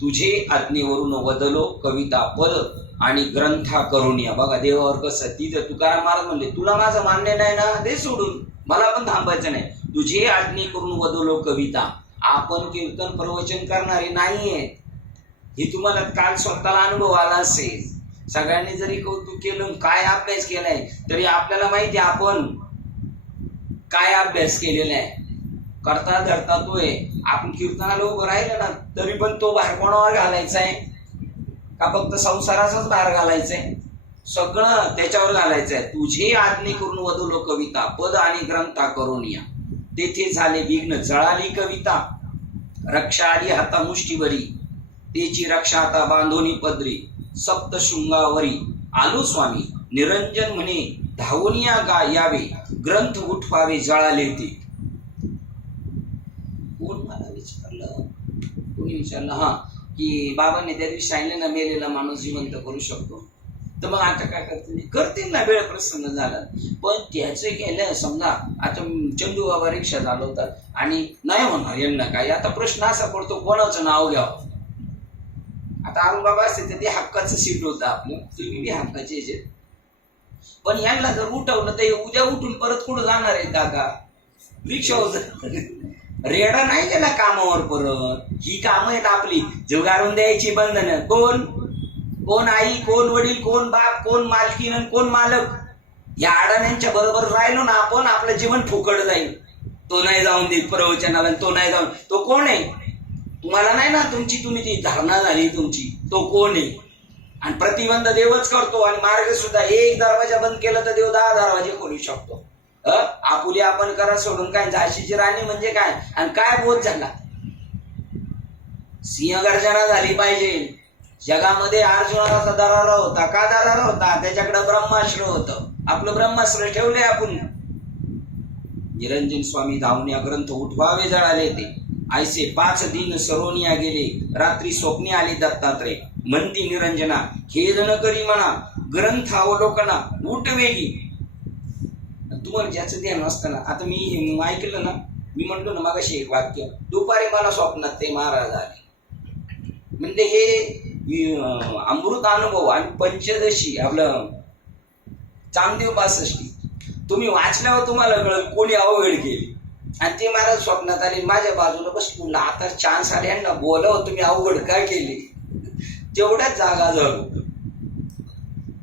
तुझे आज्ञेवरून वदलो कविता पद आणि ग्रंथा करुणिया. बघा देवावर कसं. तिथं तुकाराम महाराज म्हणले तुला माझं मान्य नाही ना, दे सोडून, मला पण थांबायचं नाही. तुझे आज्ञे करून वदलो कविता. आपण कीर्तन प्रवचन करणारे नाहीये. हे तुम्हाला काल स्वतःला अनुभव आला असेल. सगळ्यांनी जरी कौतुक केलं, काय अभ्यास केलाय, तरी आपल्याला माहिती आपण काय अभ्यास केलेला आहे. करता धरता तोय. आपण कीर्तनाला उभं राहिलं ना, तरी पण तो बाहेर कोणावर घालायचा आहे का? फक्त संसाराचाच बाहेर घालायचंय? सगळं त्याच्यावर घालायचंय. तुझे आज्ञे करून वदलो कविता पद आणि ग्रंथा करुणिया. तेथे झाले विघ्न, जळाली कविता. रक्षा आली हाता मुष्टीवरी, तेची रक्षा आता बांधोनी पदरी. सप्तशृंगावरी आलो स्वामी, निरंजन म्हणे धावूनिया गा यावे. ग्रंथ उठवावे जळाले ते. कोण मला विचारलं, कोणी विचारलं की बाबांनी त्या दिवशी सांगितलं ना मेलेला माणूस जिवंत करू शकतो. तर मग आता काय करतील ना, वेळ प्रसन्न झाला. पण त्याचं केलं समजा आता चंदू बाबा रिक्षा चालवतात आणि नाही होणार यांना काय. आता प्रश्न असा पडतो कोणाचं नाव घ्यावं. आता अरुण बाबा असते तर ते हक्काचं सीट होतं आपलं, तुम्ही बी हक्काचे याचे. पण यांना जर उठवलं तर उद्या उठून परत कुठं जाणार आहे काका? रिक्षावर. रेडा नाही त्याला कामावर परत. ही कामं आहेत आपली जुगारून द्यायची बंधनं. कोण आई, कोण वडील, कोण बाप, कोण मालकीन, कोण मालक. या अडाण्यांच्या बरोबर राहिलो ना आपण, आपलं जीवन फुकट जाईल. तो नाही जाऊन देत प्रवचनाला, तो नाही जाऊन. तो कोण आहे? तुम्हाला नाही ना तुम्ही ती धारणा झाली तुमची. तो कोण आहे? आणि प्रतिबंध देवच करतो. आणि मार्ग सुद्धा एक दरवाजा बंद केला तर देव 10 दरवाजे खोलू शकतो. आपुली आपण करा सोडून काय. झाशीची राणी म्हणजे काय आणि काय बोध झाला. सिंहगर्जना झाली पाहिजे. जगामध्ये अर्जुनाचा दरारा होता. का दरारा होता? त्याच्याकडे ब्रह्मास्त्र होतं. आपलं ब्रह्मास्त्र ठेवले आपण. निरंजन स्वामी धावण्या ग्रंथ उठवावे जळाले ते. ऐसे 5 दिन सरोनिया गेले. रात्री स्वप्ने आली दत्तात्रय. म्हणती निरंजना खेद न करी म्हणा, ग्रंथ अवलोकना उठ वेगी. तुम्हाला ज्याचं ध्यान असतं ना, आता मी ऐकलं ना, मी म्हणतो ना मागाशी एक वाक्य, दुपारी मला स्वप्नात ते महाराज आले. म्हणजे हे अमृत अनुभव आणि पंचदशी आपलं चांगदेव 65 तुम्ही वाचल्यावर तुम्हाला कळेल कोणी अवघड केली. आणि ते महाराज स्वप्नात आले, माझ्या बाजूला बस तुला आता चान्स आले यांना बोलावं, तुम्ही अवघड काय केली. तेवढ्याच जागा झालो.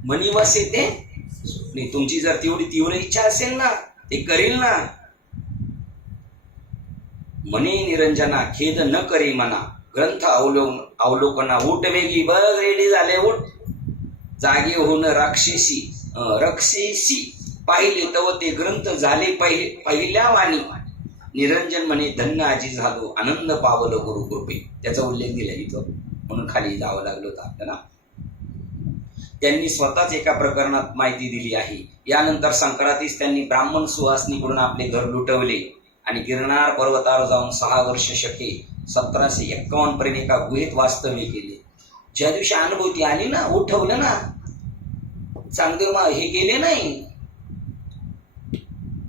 मनी बस येते नाही, तुमची जर तेवढी तीव्र इच्छा असेल ना ते करील ना. मनी निरंजना खेद न करे मना, ग्रंथ अवलोकना उठ वेगी, बघ रेडी झाले उठ. जागे होऊन रक्षेसी पाहिले तव ते ग्रंथ झाले पहिल्या वाणी. निरंजन म्हणे धन्य आजी झालो, आनंद पावलं गुरु कृपे. त्याचा उल्लेख दिला इथं, म्हणून खाली जावं लागलं होतं आपल्याला. त्यांनी स्वतःच एका प्रकरणात माहिती दिली आहे. यानंतर संक्रांतीस त्यांनी ब्राह्मण सुहासनीकडून आपले घर लुटवले आणि गिरनार पर्वतावर जाऊन 6 वर्ष शके 1751 पर्यंत एका गुहेत वास्तव्य केले. ज्या दिवशी अनुभूती आली ना, उठवलं ना, चांगदेव हे गेले नाही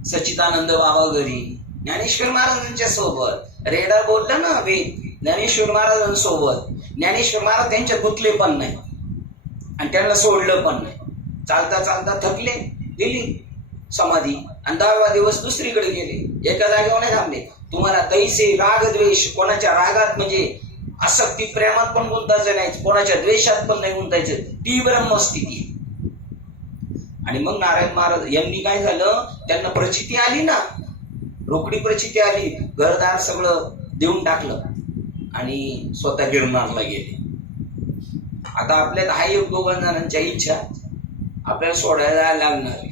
सच्चिदानंद बाबा घरी, ज्ञानेश्वर महाराजांच्या सोबत रेडा बोलला ना वेद, ज्ञानेश्वर महाराजांसोबत. ज्ञानेश्वर महाराज त्यांच्या गुंतले पण नाही आणि त्यांना सोडलं पण नाही. चालता चालता थकले, दिली समाधी आणि 10वा दिवस दुसरीकडे गेले. एका जागेवर नाही थांबले. तुम्हाला तैसे राग द्वेष, कोणाच्या रागात म्हणजे आसक्ती प्रेमात पण गुंतायचं नाही, कोणाच्या द्वेषात पण नाही गुंतायचं. ती ब्रह्मस्थिती. आणि मग नारायण महाराज यांनी काय झालं, त्यांना प्रचिती आली ना, रोकडी प्रचिती आली, घरदार सगळं देऊन टाकलं आणि स्वतः गिरनारला गेले. आता आपल्यात हा एक 2 जणांच्या इच्छा आपल्याला सोडायला लागणार.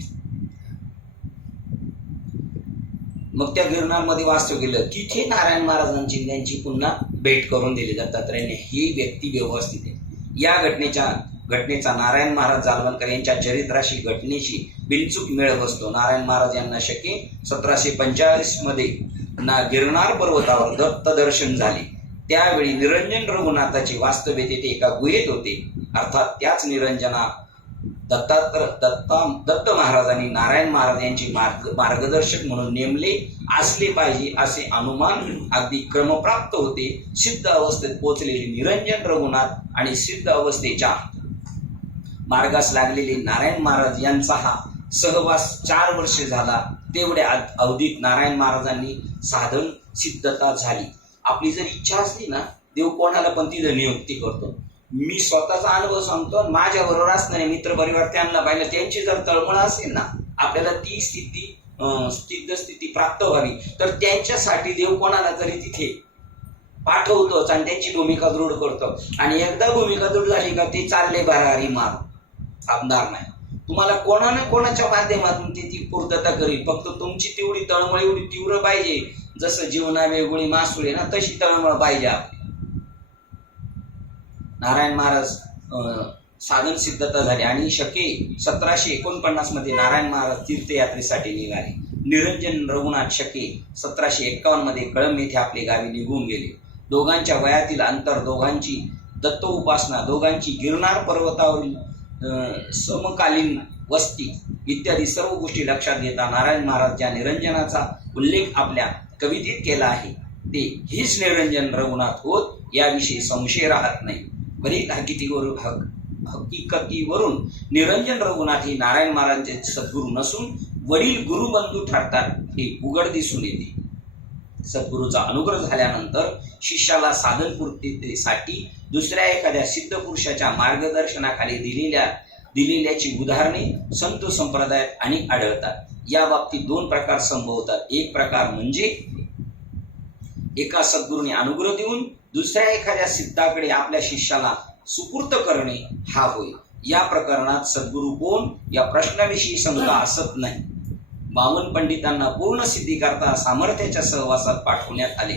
मग त्या गिरनार मध्ये वास्तव केलं. तिथे नारायण महाराजांची त्यांची पुन्हा भेट करून दिली दत्तात्रयाने. ही व्यक्ती व्यवस्थित आहे. या घटनेचा नारायण महाराज जालवणकर यांच्या चरित्राशी घटनेशी बिनचूक मेळ बसतो. नारायण महाराज यांना शके 1745 मध्ये गिरनार पर्वतावर दत्त दर्शन झाले. त्यावेळी निरंजन रघुनाथाचे वास्तव्य तेथे एका गुहेत होते. अर्थात त्याच निरंजना दत्त महाराजांनी नारायण महाराज यांचे मार्गदर्शक म्हणून नेमले असले पाहिजे असे अनुमान अगदी क्रमप्राप्त होते. सिद्ध अवस्थेत पोहोचलेले निरंजन रघुनाथ आणि सिद्ध अवस्थेच्या मार्गास लागलेले नारायण महाराज यांचा हा सहवास 4 वर्षे झाला. तेवढ्या अवधीत नारायण महाराजांनी साधन सिद्धता झाली. आपली जर इच्छा असली ना, देव कोणाला पण तिथं नियुक्ती करतो. मी स्वतःचा अनुभव सांगतो. माझ्या बरोबर असणारे मित्र परिवार त्यांना पाहिलं, त्यांची जर तळमळ असेल ना, आपल्याला ती सिद्ध स्थिती प्राप्त व्हावी, तर त्यांच्यासाठी देव कोणाला तरी तिथे पाठवतोच आणि त्यांची भूमिका दृढ करतो. आणि एकदा भूमिका दृढ झाली का ते चालले भरारी मार थांबणार नाही. तुम्हाला कोणाला कोणाच्या माध्यमातून ती पूर्तता करील. फक्त तुमची तेवढी तळमळ एवढी तीव्र पाहिजे. जसं जीवना वेगळी मासुळे ना, तशी तळमळ पाहिजे. नारायण महाराज साधन सिद्धता झाली आणि शके 1749 मध्ये नारायण महाराज तीर्थयात्रेसाठी निघाले. निरंजन रघुनाथ शके 1751 मध्ये कळंब येथे आपले गावी निघून गेले. दोघांच्या वयातील अंतर, दोघांची दत्त उपासना, दोघांची गिरनार पर्वतावरील समकालीन वस्ती इत्यादी सर्व गोष्टी लक्षात घेता नारायण महाराज ज्या निरंजनाचा उल्लेख आपल्या कवितेत केला आहे ते हेच निरंजन रघुनाथ होत याविषयी संशय राहत नाही. वरील हकीकतीवरून निरंजन रघुनाथ हे नारायण महाराजांचे सद्गुरू नसून वडील गुरुबंधू ठरतात हे उघड दिसून येते. सद्गुरूचा अनुग्रह झाल्यानंतर शिष्याला साधन पूर्तीसाठी दुसऱ्या एखाद्या सिद्ध पुरुषाच्या मार्गदर्शनाखाली दिलेल्याची उदाहरणे संत संप्रदायात अनेक आढळतात. या बाबतीत 2 प्रकार संभवतात. एक प्रकार म्हणजे एका सद्गुरूने अनुग्रह देऊन दुसऱ्या एखाद्या सिद्धाकडे आपल्या शिष्याला सुपूर्त करणे हा होय. या प्रकरणात सद्गुरू कोण या प्रश्नाविषयी शंका असत नाही. वामन पंडितांना पूर्ण सिद्धी करता सामर्थ्याच्या सहवासात पाठवण्यात आले.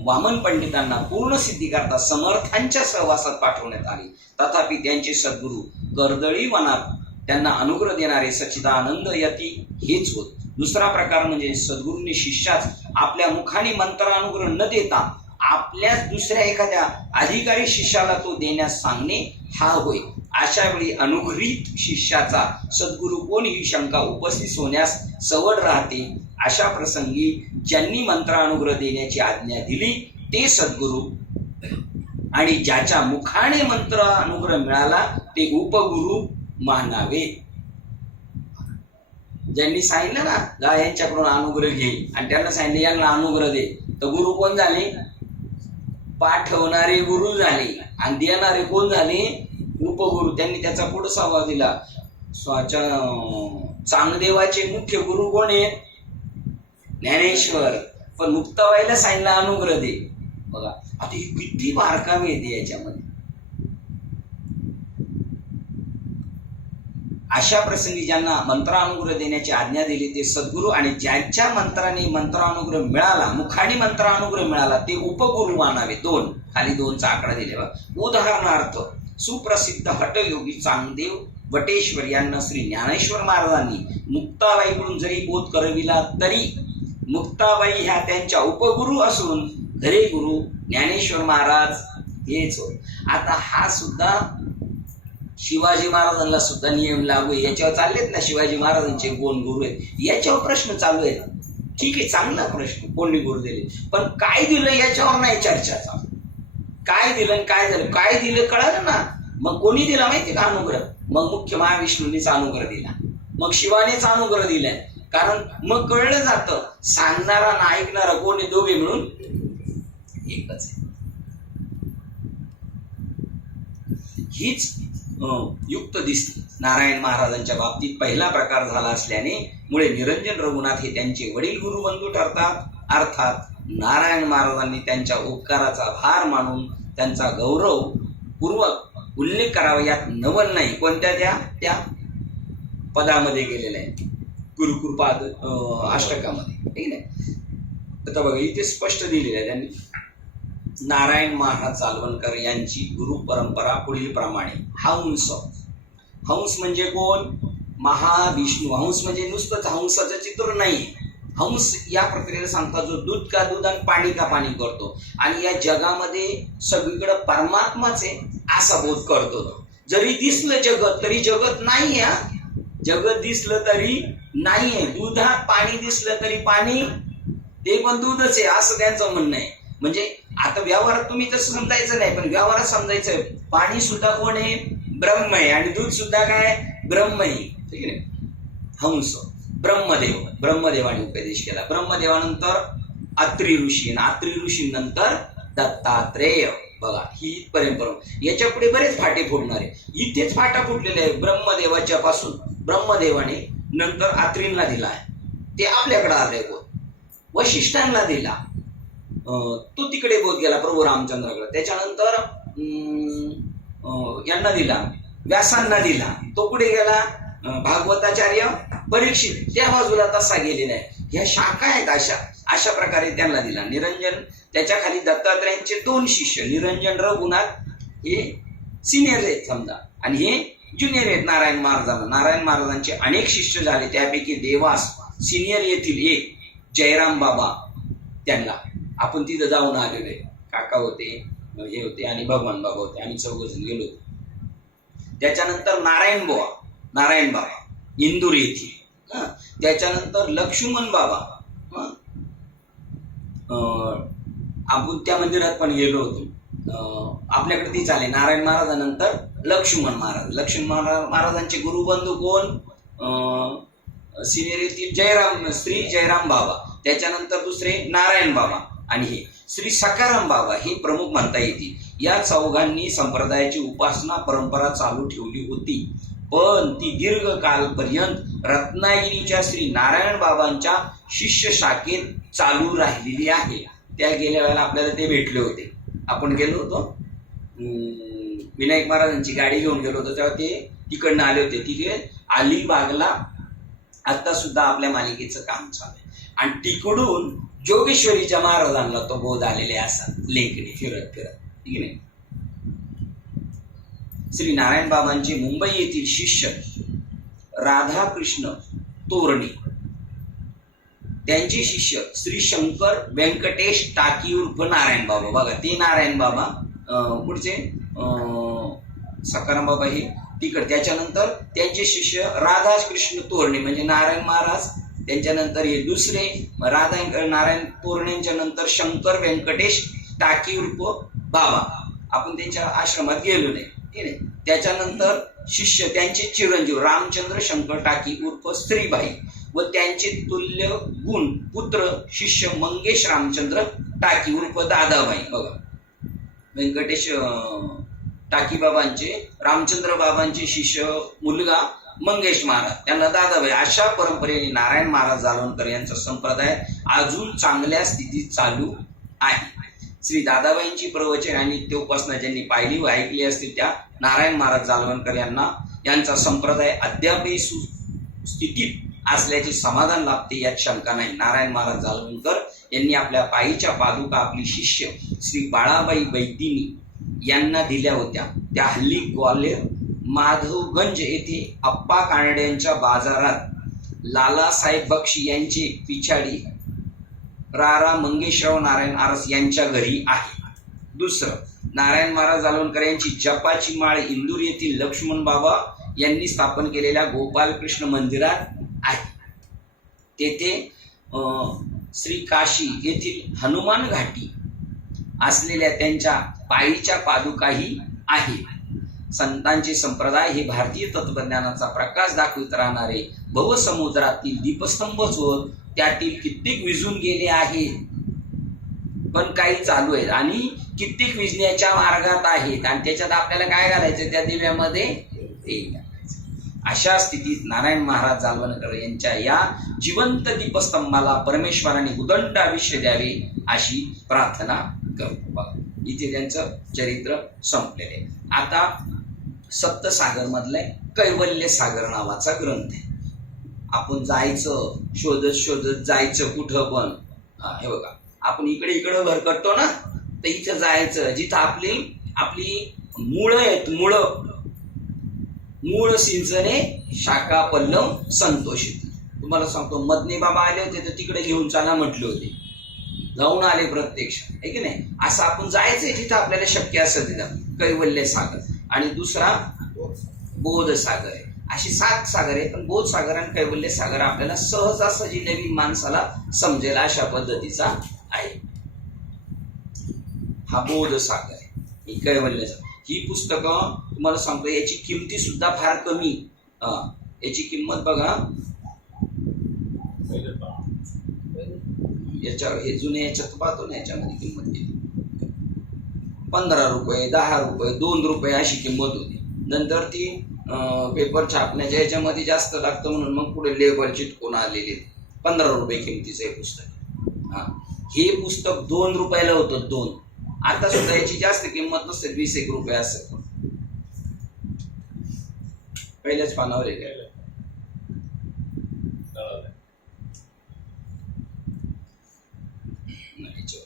वामन पंडितांना पूर्ण सिद्धी करता समर्थांच्या सहवासात पाठवण्यात आले. तथापि त्यांचे सद्गुरू कर्दळी वनात त्यांना अनुग्रह देणारे सच्चिदानंद यती हेच होत. दुसरा प्रकार म्हणजे सद्गुरूंनी शिष्यास आपल्या मुखाने मंत्रानुग्रह न देता आपल्याच दुसऱ्या एखाद्या अधिकारी शिष्याला तो देण्यास सांगणे हा होय. अशा वेळी अनुग्रहित शिष्याचा सद्गुरू कोण ही शंका उपस्थित होण्यास सवड राहते अशा प्रसंगी ज्यांनी मंत्रानुग्रह देण्याची आज्ञा दिली ते सद्गुरू, आणि ज्याच्या मुखाने मंत्रानुग्रह मिळाला ते उपगुरु मानावे. ज्यांनी सांगितलं ना जा यांच्याकडून अनुग्रह घे, आणि त्यांना सांगितलं यांना अनुग्रह दे, तर गुरु कोण झाले? पाठवणारे गुरु झाले, आणि देणारे कोण झाले? उपगुरु. त्यांनी त्याचा पुढे सवाल दिला. चांगदेवाचे मुख्य गुरु कोण आहेत? ज्ञानेश्वर. पण मुक्ताबाईला सांगितलं अनुग्रह दे. बघा आता ही किती बारकावे येते याच्यामध्ये. अशा प्रसंगी ज्यांना मंत्रानुग्रह देण्याची आज्ञा दिली ते सद्गुरू, आणि ज्यांच्या मंत्राने मंत्रानुग्रह मिळाला, मुखाने मंत्रानुग्रह मिळाला ते उपगुरु मानावे. दोन, खाली 2चा आकडा दिले बघा. उदाहरणार्थ सुप्रसिद्ध हठयोगी चांगदेव वटेश्वर यांना श्री ज्ञानेश्वर महाराजांनी मुक्ताबाईकडून जरी बोध करविला तरी मुक्ताबाई ह्या त्यांच्या उपगुरु असून खरे गुरु ज्ञानेश्वर महाराज हेच होत. आता हा सुद्धा शिवाजी महाराजांना सुद्धा नियम लागू आहे. याच्यावर चाललेत ना शिवाजी महाराजांचे कोण गुरु आहेत, याच्यावर प्रश्न चालू आहे. ठीक आहे, चांगला प्रश्न, कोणी गुरु दिले, पण काय दिलं याच्यावर नाही चर्चा चालू. काय दिलं आणि काय झालं, काय दिलं कळलं ना. मग कोणी दिला माहिती का अनुग्रह? मग मुख्य महाविष्णूंनीच अनुग्रह दिला, मग शिवानेच अनुग्रह दिलाय. कारण मग कळलं जातं सांगणारा ना ऐकणारा कोणी दोघे मिळून एकच आहे. हीच युक्त दिसते नारायण महाराजांच्या बाबतीत. पहिला प्रकार झाला असल्याने मुळे निरंजन रघुनाथ हे त्यांचे वडील गुरुबंधू ठरतात. अर्थात नारायण महाराजांनी त्यांच्या उपकाराचा भार मानून त्यांचा गौरव पूर्वक उल्लेख करावा, यात नवल नाही. कोणत्या त्या पदामध्ये गेलेल्या आहे, गुरुकृपाद अष्टकामध्ये, ठीक आहे. आता बघा इथे स्पष्ट दिलेलं आहे त्यांनी. नारायण महाराज जालवणकर यांची गुरु परंपरा पुढील प्रमाणे. हंस. हंस म्हणजे कोण? महाविष्णू. हंस म्हणजे नुसतंच हंसाचं चित्र नाही. हंस या प्रक्रियेला सांगतात जो दूध का दूध आणि पाणी का पाणी करतो, आणि या जगामध्ये सगळीकडे परमात्माच आहे असा बोध करतो तो. जरी दिसलं जगत तरी जगत नाही आहे. जगत दिसलं तरी नाहीये. दुधात पाणी दिसलं तरी पाणी ते पण दूधच आहे असं त्यांचं म्हणणं आहे. म्हणजे आता व्यवहारात तुम्ही तसं समजायचं नाही, पण व्यवहारात समजायचं पाणी सुद्धा कोण आहे? ब्रह्म आहे, आणि दूध सुद्धा काय? ब्रह्म आहे, ठीक आहे. हंस ब्रह्मदेव, ब्रह्मदेवाने उपदेश केला. ब्रह्मदेवानंतर अत्री ऋषी, आणि अत्री ऋषीनंतर दत्तात्रेय. बघा ही परंपरा. याच्या पुढे बरेच फाटे फुटणारे, इथेच फाटा फुटलेले आहे. ब्रह्मदेवाच्या पासून ब्रह्मदेवाने नंतर अत्रींना दिला आहे, ते आपल्याकडे आले बोध. वशिष्ठांना दिला, तो तिकडे बोध गेला प्रभू रामचंद्राकडे. त्याच्यानंतर यांना दिला, व्यासांना दिला, तो पुढे गेला भागवताचार्य परीक्षित, त्या बाजूला तसा गेलेला आहे. ह्या शाखा आहेत अशा प्रकारे त्यांना दिला. निरंजन, त्याच्या खाली दत्तात्रयांचे 2 शिष्य, निरंजन रघुनाथ हे सिनियर आहेत समजा, आणि हे ज्युनियर आहेत नारायण महाराजांना. नारायण महाराजांचे अनेक शिष्य झाले, त्यापैकी देवास सिनियर येथील एक जयराम बाबा, त्यांना आपण तिथं जाऊन आलेलो आहे. काका होते, हे होते, आणि भगवान बाबा होते. आम्ही 4 जण गेलो होतो. त्याच्यानंतर नारायण बाबा इंदूर येथील. त्याच्यानंतर लक्ष्मण बाबा, आपण त्या मंदिरात पण गेलो होतो. आपल्याकडे तीच आले. नारायण महाराजानंतर लक्ष्मण महाराज. लक्ष्मण महाराजांचे गुरुबंधू कोण? सिनियर येथील श्री जयराम बाबा. त्याच्यानंतर दुसरे नारायण बाबा, आणि हे श्री सखाराम बाबा हे प्रमुख म्हणता येतील. या 4घांनी संप्रदायाची उपासना परंपरा चालू ठेवली होती, पण ती दीर्घ कालपर्यंत रत्नागिरीच्या श्री नारायण बाबांच्या शिष्य शाखेत चालू राहिलेली आहे. त्या गेल्या वेळेला आपल्याला ते भेटले होते. आपण गेलो होतो, विनायक महाराजांची गाडी घेऊन गेलो होतो, तेव्हा ते तिकडनं आले होते. तिथे अलिबागला आता सुद्धा आपल्या मालिकेचं काम चालू आहे, आणि तिकडून जोगेश्वरीच्या महाराजांना तो बोध आलेले असतात लेंकडी फिरत, ठीक आहे. श्री नारायण बाबांचे मुंबई येथील शिष्य राधाकृष्ण तोरणे, त्यांचे शिष्य श्री शंकर व्यंकटेश टाकी उर्फ नारायण बाबा. बघा ते नारायण बाबा, पुढचे सखाराम बाबा हे तिकडे. त्याच्यानंतर त्यांचे शिष्य राधाकृष्ण तोरणे, म्हणजे नारायण महाराज त्यांच्यानंतर हे दुसरे राधा नारायण तोरणेंच्या नंतर शंकर व्यंकटेश टाकी उर्फ बाबा, आपण त्यांच्या आश्रमात गेलो नाही. त्याच्यानंतर शिष्य त्यांचे चिरंजीव रामचंद्र शंकर टाकी उर्फ स्त्रीबाई व त्यांचे तुल्य गुण पुत्र शिष्य मंगेश रामचंद्र टाकी उर्फ दादाबाई. बघा, व्यंकटेश टाकी बाबांचे, रामचंद्र बाबांचे शिष्य मुलगा मंगेश महाराज, त्यांना दादाबाई. अशा परंपरेने नारायण महाराज जालवणकर यांचा संप्रदाय अजून चांगल्या स्थितीत चालू आहे. श्री दादाबाईंची प्रवचन आणि नित्योपासना ज्यांनी पाहिली व ऐकली असतील त्या नारायण महाराज जालवणकर यांचा संप्रदाय अद्यापही सुस्थितीत असल्याचे समाधान लाभते, यात शंका नाही. नारायण महाराज जालवणकर यांनी आपल्या पायीच्या पादुका आपली शिष्य श्री बाळाबाई वैदिनी यांना दिल्या होत्या. त्या हल्ली ग्वाल्हेर माधवगंज येथे अप्पा कानड्यांच्या बाजारात लालासाहेब बक्षी यांचे पिछाडी रारा मंगेशराव नारायण आरस यांच्या घरी आहे. दुसरं, नारायण महाराज जालवणकर यांची जपाची माळ इंदूर येथील लक्ष्मण बाबा यांनी स्थापन केलेल्या गोपालकृष्ण मंदिरात आहे. तेथे श्री काशी येथील हनुमान घाटी असलेल्या त्यांच्या पायीच्या पादुकाही आहे. संतांचे संप्रदाय हे भारतीय तत्वज्ञानाचा प्रकाश दाखवित राहणारे भवसमुद्रातील दीपस्तंभच होत त्यातील कित्येक विझून गेले आहेत, पण काही चालू आहेत आणि कित्येक विझण्याच्या मार्गात आहेत आणि त्याच्यात आपल्याला काय घालायचं, त्या दिव्यामध्ये तेल घालायचं. अशा स्थितीत नारायण महाराज जालवणकर यांच्या या जिवंत दीपस्तंभाला परमेश्वराने उदंड आयुष्य द्यावे अशी प्रार्थना करतो. इथे त्यांचं चरित्र संपलेले. आता सप्तसागर मधले कैवल्य सागर नावाचा ग्रंथ आहे. आपण जायचं शोधत शोधत जायचं कुठं पण. हे बघा, आपण इकडे इकडे भरकटतो ना, तर इथं जायचं जिथं आपली मुळं आहेत. मूळ सिंचने शाखा पल्लव संतोषित. तुम्हाला सांगतो, मदने बाबा आले होते तर तिकडे घेऊन चला म्हटले होते, जाऊन आले प्रत्यक्ष, आहे की नाही. असं आपण जायचंय जिथं आपल्याला शक्य असं तिथं. कैवल्य सागर. आणि दुसरा बोध सागर आहे. अशी 7 सागर आहे, पण बोध सागर आणि कैवल्य सागर आपल्याला सहजासहजी नवीन माणसाला समजेल अशा पद्धतीचा आहे. हा बोध सागर आहे, ही कैवल्य सागर. ही पुस्तकं तुम्हाला सांगतो, याची किमती सुद्धा फार कमी. याची किंमत बघा, याच्यावर हे जुने याच्यात पाहतो ना, याच्यामध्ये किंमत किती, 15 रुपये, 10 रुपये, 2 रुपये अशी किंमत होती. नंतर ती पेपर छापण्याच्या याच्यामध्ये जास्त लागतं म्हणून मग पुढे लेबल चिटकून आलेले 15 रुपये किमतीचं हे पुस्तक. हे पुस्तक 2 रुपयाला होतं, 2. आता सुद्धा याची जास्त किंमत नसते, 20 रुपये असेल. पहिल्याच पानावर आहे काय,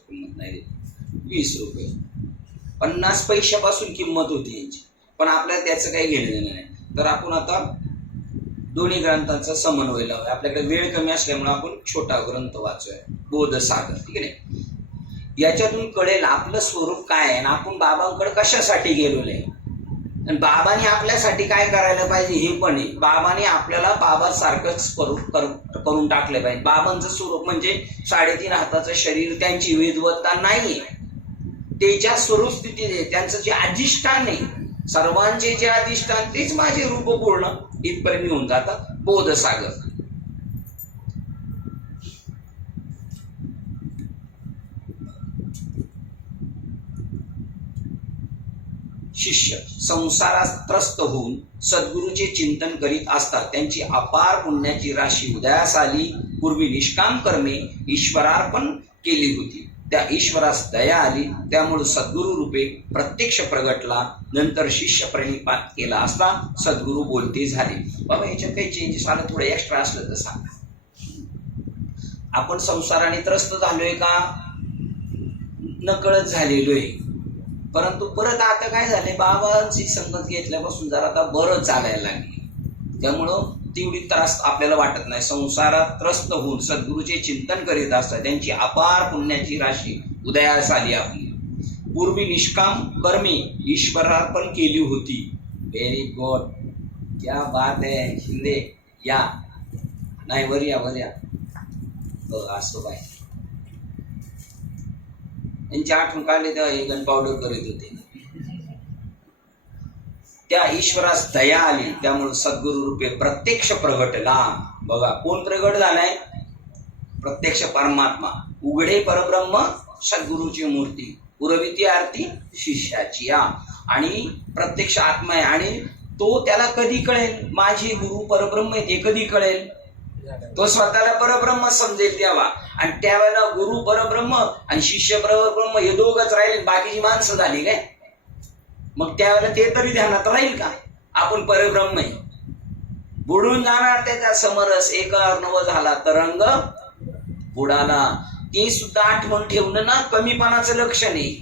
किंमत नाही, 20 रुपये. 50 पैशापासून किंमत होती यांची, पण आपल्याला त्याचं काही घेणं देणं नाही. तर आपण आता दोन्ही ग्रंथांचा समन्वय लावूया. आपल्याकडे वेळ कमी असल्यामुळे आपण छोटा ग्रंथ वाचूया, बोधसागर, ठीक आहे. याच्यातून कळेल आपलं स्वरूप काय आहे आणि आपण बाबांकडे कशासाठी गेलो नाही, आणि बाबांनी आपल्यासाठी काय करायला पाहिजे हे पण आहे. बाबांनी आपल्याला बाबासारखंच स्वरूप करून टाकलं पाहिजे. बाबांचं स्वरूप म्हणजे 3.5 हाताचं शरीर, त्यांची विद्वत्ता नाहीये, ते ज्या स्वरूप स्थितीत आहे, त्यांचं जे अधिष्ठान आहे, सर्वांचे जे अधिष्ठान तेच माझे रूप पूर्ण, इथपर्यंत येऊन जातात. बोधसागर. शिष्य संसारात त्रस्त होऊन सद्गुरूचे चिंतन करीत असतात. त्यांची अपार पुण्याची राशी उदयास आली. पूर्वी निष्काम कर्मे ईश्वरार्पण केली होती, त्या ईश्वरास दया आली, त्यामुळे सद्गुरु रूपे प्रत्यक्ष प्रगटला. नंतर शिष्य प्रणिपात केला असता सद्गुरु बोलते झाले. बाबा याच्यात काही चेंजेस आलं, थोडं एक्स्ट्रा असलं तर सांगा. आपण संसाराने त्रस्त झालोय का, नकळत झालेलो आहे. परंतु परत आता काय झाले, बाबांची संगत घेतल्यापासून जरा आता बरं चालायला लागले, त्यामुळं तेवढी त्रास आपल्याला वाटत नाही. संसारात त्रस्त होऊन सद्गुरूचे चिंतन करीत असतात. त्यांची अपार पुण्याची राशी उदयास आली आपली. पूर्वी निष्काम कर्मे ईश्वरार्पण केली होती. व्हेरी गुड, क्या बात आहे शिंदे. या नाही वर या असं बाय यांची आठवण काढले तेव्हा हे गन पावडर करीत होते. त्या ईश्वरास दया आली, त्यामुळे सद्गुरु रूपे प्रत्यक्ष प्रगटला. बघा कोण प्रगट झालाय? प्रत्यक्ष परमात्मा, उघडे परब्रह्म सद्गुरूची मूर्ती, पुरविती आरती शिष्याची या. आणि प्रत्यक्ष आत्मा आहे. आणि तो त्याला कधी कळेल? माझे गुरु परब्रह्म आहे ते कधी कळेल? तो स्वतःला परब्रह्म समजेल तेव्हा. आणि त्यावेळेला गुरु परब्रह्म आणि शिष्य परब्रह्म हे दोघच राहिले, बाकीची माणसं झाली काय? मग त्यावेळेला ते तरी ध्यानात राहील का आपण परब्रह्म आहे? बुडून जाणार त्याचा समरस, एकावर नव झाला तरंग बुडाला. ते सुद्धा आठवण ठेवणं ना कमीपणाचं लक्षण आहे.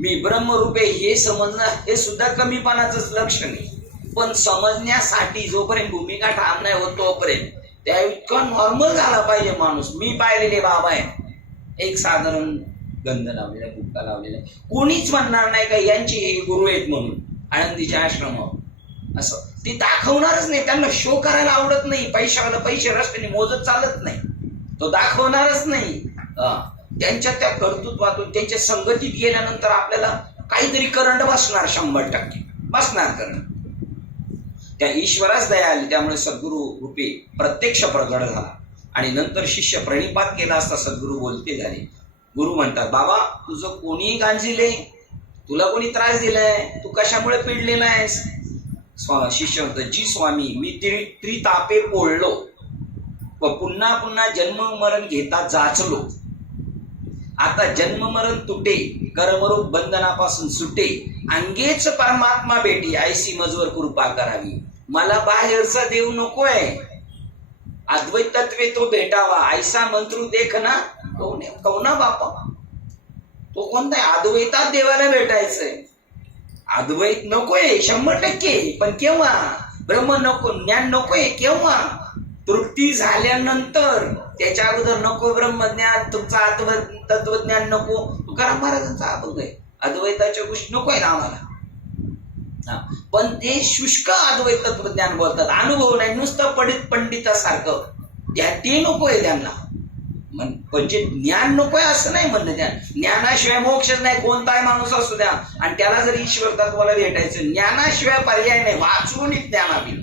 मी ब्रह्मरूपे हे समजणं हे सुद्धा कमीपणाचंच लक्षण आहे. पण समजण्यासाठी जोपर्यंत भूमिका ठाम नाही होत तोपर्यंत त्या इतका नॉर्मल झाला पाहिजे माणूस. मी पाहिलेले बाबा आहे, एक साधारण गंध लावलेला, बुक्का लावलेला, कोणीच म्हणणार नाही का यांचे हे गुरु आहेत म्हणून आनंदीच्या आश्रमावर. असं ते दाखवणारच नाही. त्यांना शो करायला आवडत नाही. पैशावाला पैसे रस्त्याने मोजत चालत नाही, तो दाखवणारच नाही. त्यांच्या त्या कर्तृत्वातून त्यांच्या संगतीत गेल्यानंतर आपल्याला काहीतरी करंट बसणार, 100% बसणार करंट. त्या ईश्वरास दया आली, त्यामुळे सद्गुरु रूपे प्रत्यक्ष प्रगट झाला. आणि नंतर शिष्य प्रणिपात केला असता सद्गुरु बोलते झाले. गुरु म्हणतात, बाबा तुझं कोणी गांजिले, तुला कोणी त्रास दिलाय, तू कशामुळे पिडलेला आहेस? शिष्य म्हणतात, जी स्वामी, मी त्रितापे पोळलो व पुन्हा पुन्हा जन्म मरण घेता जाचलो. आता जन्म मरण तुटे, कर्मरूप बंधनापासून सुटे, अंगेच परमात्मा भेटी, ऐसी मजवर कृपा करावी. मला बाहेरचा देव नकोय, अद्वैत तत्वे तो भेटावा. ऐसा मंत्रू देख ना कौना बापा. तो कोणता आहे? अद्वैतात देवाला भेटायचंय. अद्वैत नकोय 100%, पण केव्हा? ब्रह्म नको, ज्ञान नकोय केव्हा? तृप्ती झाल्यानंतर. त्याच्या अगोदर नको ब्रह्मज्ञान, तुमचं तत्वज्ञान नको. तुकाराम महाराजांचा अभंग आहे, अद्वैताच्या गोष्टी नको आहे ना आम्हाला. पण ते शुष्क अद्वैत तत्वज्ञान बोलतात, अनुभव नाही, नुसतं पंडितासारखं ते नकोय त्यांना. म्हणजे ज्ञान नकोय असं नाही म्हणणं. ज्ञानाशिवाय मोक्षच नाही. कोणताही माणूस असू द्या आणि त्याला जर ईश्वर तत्वाला भेटायचं, ज्ञानाशिवाय पर्याय नाही. वाचून ज्ञानावी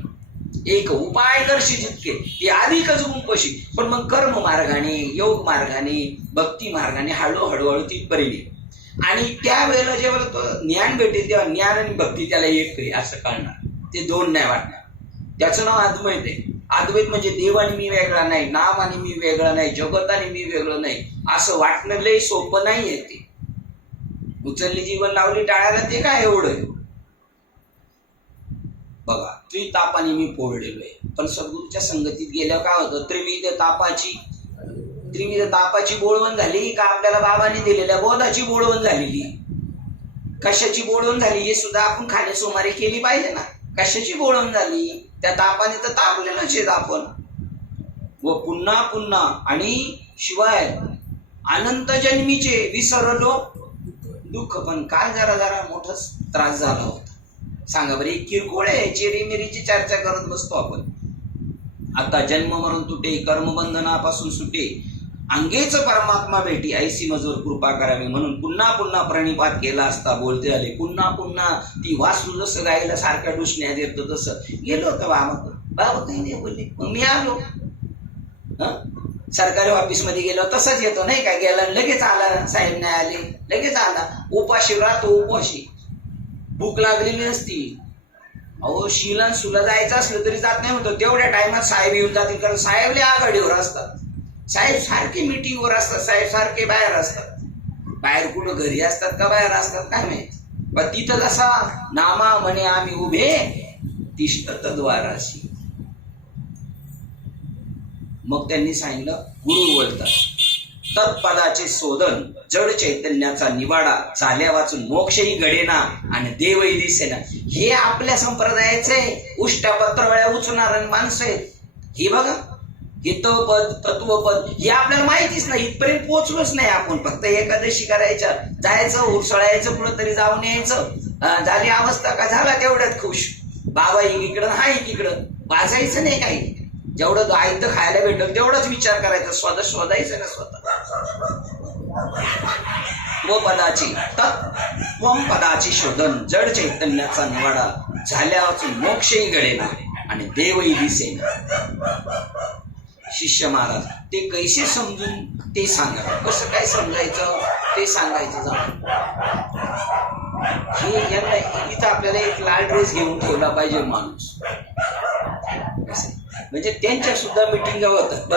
एक उपाय दर्शी जितके ते अधिकच गुंपशी. पण मग कर्म मार्गाने, योग मार्गाने, भक्ती मार्गाने हळूहळू तिथपर्यंत. आणि त्यावेळेला जेव्हा तो ज्ञान भेटेल तेव्हा ज्ञान आणि भक्ती त्याला एक आहे असं कळणार. ते दोन नाही वाटणार. त्याचं नाव अद्वैत आहे. अद्वैत म्हणजे देव आणि मी वेगळा नाही, नाम आणि मी वेगळा नाही, जगत आणि मी वेगळं नाही असं वाटणं लय सोपं नाहीये. ते उचलली जीवन लावली टाळायला ते काय एवढं? बघा, त्रितापाने मी पोळलेलो आहे. पण सद्गुरूच्या संगतीत गेल्यावर काय होतं? त्रिविध तापाची बोळवण झाली का आपल्याला बाबांनी दिलेल्या बोधाची बोळवण झालेली? कशाची बोळवण झाली हे सुद्धा आपण खाणेसुमारी केली पाहिजे ना. कशाची बोळवण झाली? त्या तापाने तर तापलेलंच आहेत आपण. व पुन्हा पुन्हा आणि शिवाय अनंत जन्मीचे विसरलो दुःख. पण काल जरा जरा मोठाच त्रास झाला होता. सांगा बरं, एक किरकोळ आहे, चिरीमिरीची चर्चा करत बसतो आपण. आता जन्म मरण तुटे, कर्मबंधनापासून सुटे, अंगेच परमात्मा भेटी, ऐसी मजवर कृपा करावी. म्हणून पुन्हा पुन्हा प्रणिपात केला असता बोलते आले. पुन्हा पुन्हा ती वाचू जसं गायला सारख्या डुसण्यात येतो तसं गेलो होतं. बाबा काही नाही बोलले. मग मी आलो. सरकारी ऑफिस मध्ये गेलो तसंच येतो नाही का? गेला लगेच आला, साहेब नाही आले लगेच आला. उपाशी राहतो, उपाशी भूक लागलेली नसती. अहो शिला सुला जायचं असलं तरी जात नाही म्हणतो. तेवढ्या टायमात साहेब येऊन जातील, कारण साहेबले आघाडीवर असतात. साहेब सारखे मिटिंगवर असतात, साहेब सारखे बाहेर असतात. बाहेर कुठं घरी असतात का बाहेर असतात काय माहित. पण तिथं जसा नामा म्हणे आम्ही उभे तिष्ठत द्वाराशी. मग त्यांनी सांगितलं, गुरु बोलतात, तत्पदाचे शोधन, जड चैतन्याचा निवाडा, चाल्या वाचून मोक्षही घडेना आणि देवही दिसेना. हे आपल्या संप्रदायाचे उष्टापत्र वेळा उचलणारे माणसं आहेत. हे बघा, हितपद तत्वपद हे आपल्याला माहितीच नाही. इथपर्यंत पोहोचलोच नाही आपण. फक्त एकादशी करायच्या, जायचं, उरसळायचं, कुठं तरी जाऊन यायचं, झाली अवस्था का झाला तेवढ्यात खुश. बाबा इकडं हा इकडं वाचायचं नाही काही. जेवढं आयतं खायला भेटल तेवढाच विचार करायचा, शोधायचं ना स्वतः. व पदाची तत्वम पदाची शोधन, जड चैतन्याचा निवाडा झाल्यावर मोक्षही घडेल आणि देवही दिसेल. शिष्य महाराज ते कैसे समजून ते सांगा, कसं काय समजायचं ते सांगायचं जाणं. हे यांना इथं आपल्याला एक लाल ड्रेस घेऊन ठेवला पाहिजे माणूस, म्हणजे त्यांच्या सुद्धा मिटिंग होतात.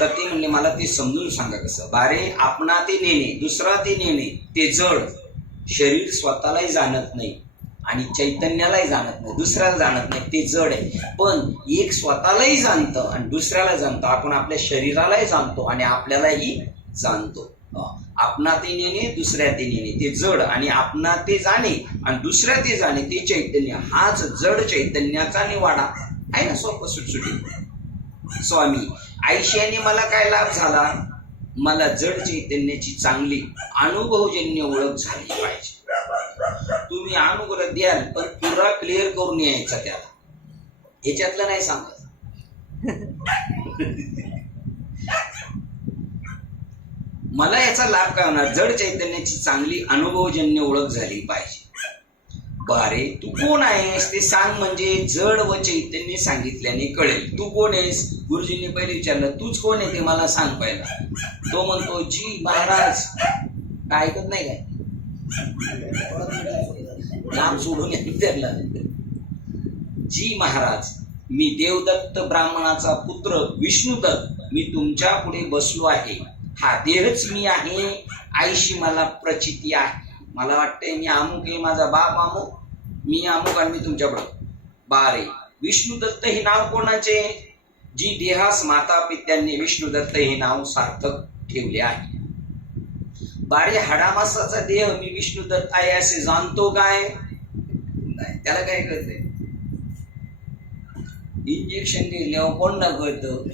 तर ते म्हणले मला ते समजून सांगा कसं. बारे आपणा ते नेणे, दुसरा ते नेणे ते जड. शरीर स्वतःलाही जाणत नाही आणि चैतन्यालाही जाणत नाही, दुसऱ्याला जाणत नाही, ते जड आहे. पण एक स्वतःलाही जाणतं आणि दुसऱ्याला जाणतं. आपण आपल्या शरीरालाही जाणतो आणि आपल्यालाही जाणतो. आपणा ते नेणे, दुसऱ्या ते नेणे ते जड, आणि आपणा ते जाणे आणि दुसऱ्या ते जाणे ते चैतन्य. हाच जड चैतन्याचा निवाडा आहे ना, सोपं सुटसुटी. स्वामी आयशाने मला काय लाभ झाला, मला जड चैतन्याची चांगली अनुभवजन्य ओळख झाली पाहिजे. तुम्ही अनुग्रह द्याल पण पुरा क्लिअर करून यायचा त्याला, ह्याच्यातलं नाही सांगत. मला याचा लाभ काय होणार, जड चैतन्याची चांगली अनुभवजन्य ओळख झाली पाहिजे. बारे तू कोण आहेस ते सांग, म्हणजे जड व चैतन्य सांगितल्याने कळेल. तू कोण आहेस, गुरुजींनी पहिले विचारलं तूच कोण आहे ते मला सांग पहिला. तो म्हणतो जी महाराज. काय ऐकत नाही काय, नाम सोडून त्याला. जी महाराज मी देवदत्त ब्राह्मणाचा पुत्र विष्णुदत्त, मी तुमच्या पुढे बसलो आहे. हा देहच मी आहे, आईशी मला प्रचिती आहे. मला वाटतंय मी अमुक आहे, माझा बाप अमुक, मी अमुक आणि मी तुमच्याकडं. बारे विष्णुदत्त हे नाव कोणाचे, जी देहास माता पित्यांनी विष्णुदत्त हे नाव सार्थक ठेवले आहे. बारे हाडामासाचा देह मी विष्णुदत्त आहे असे जाणतो काय, नाही त्याला काय कळतंय. इंजेक्शन दिल्यावर कोणला कळतं,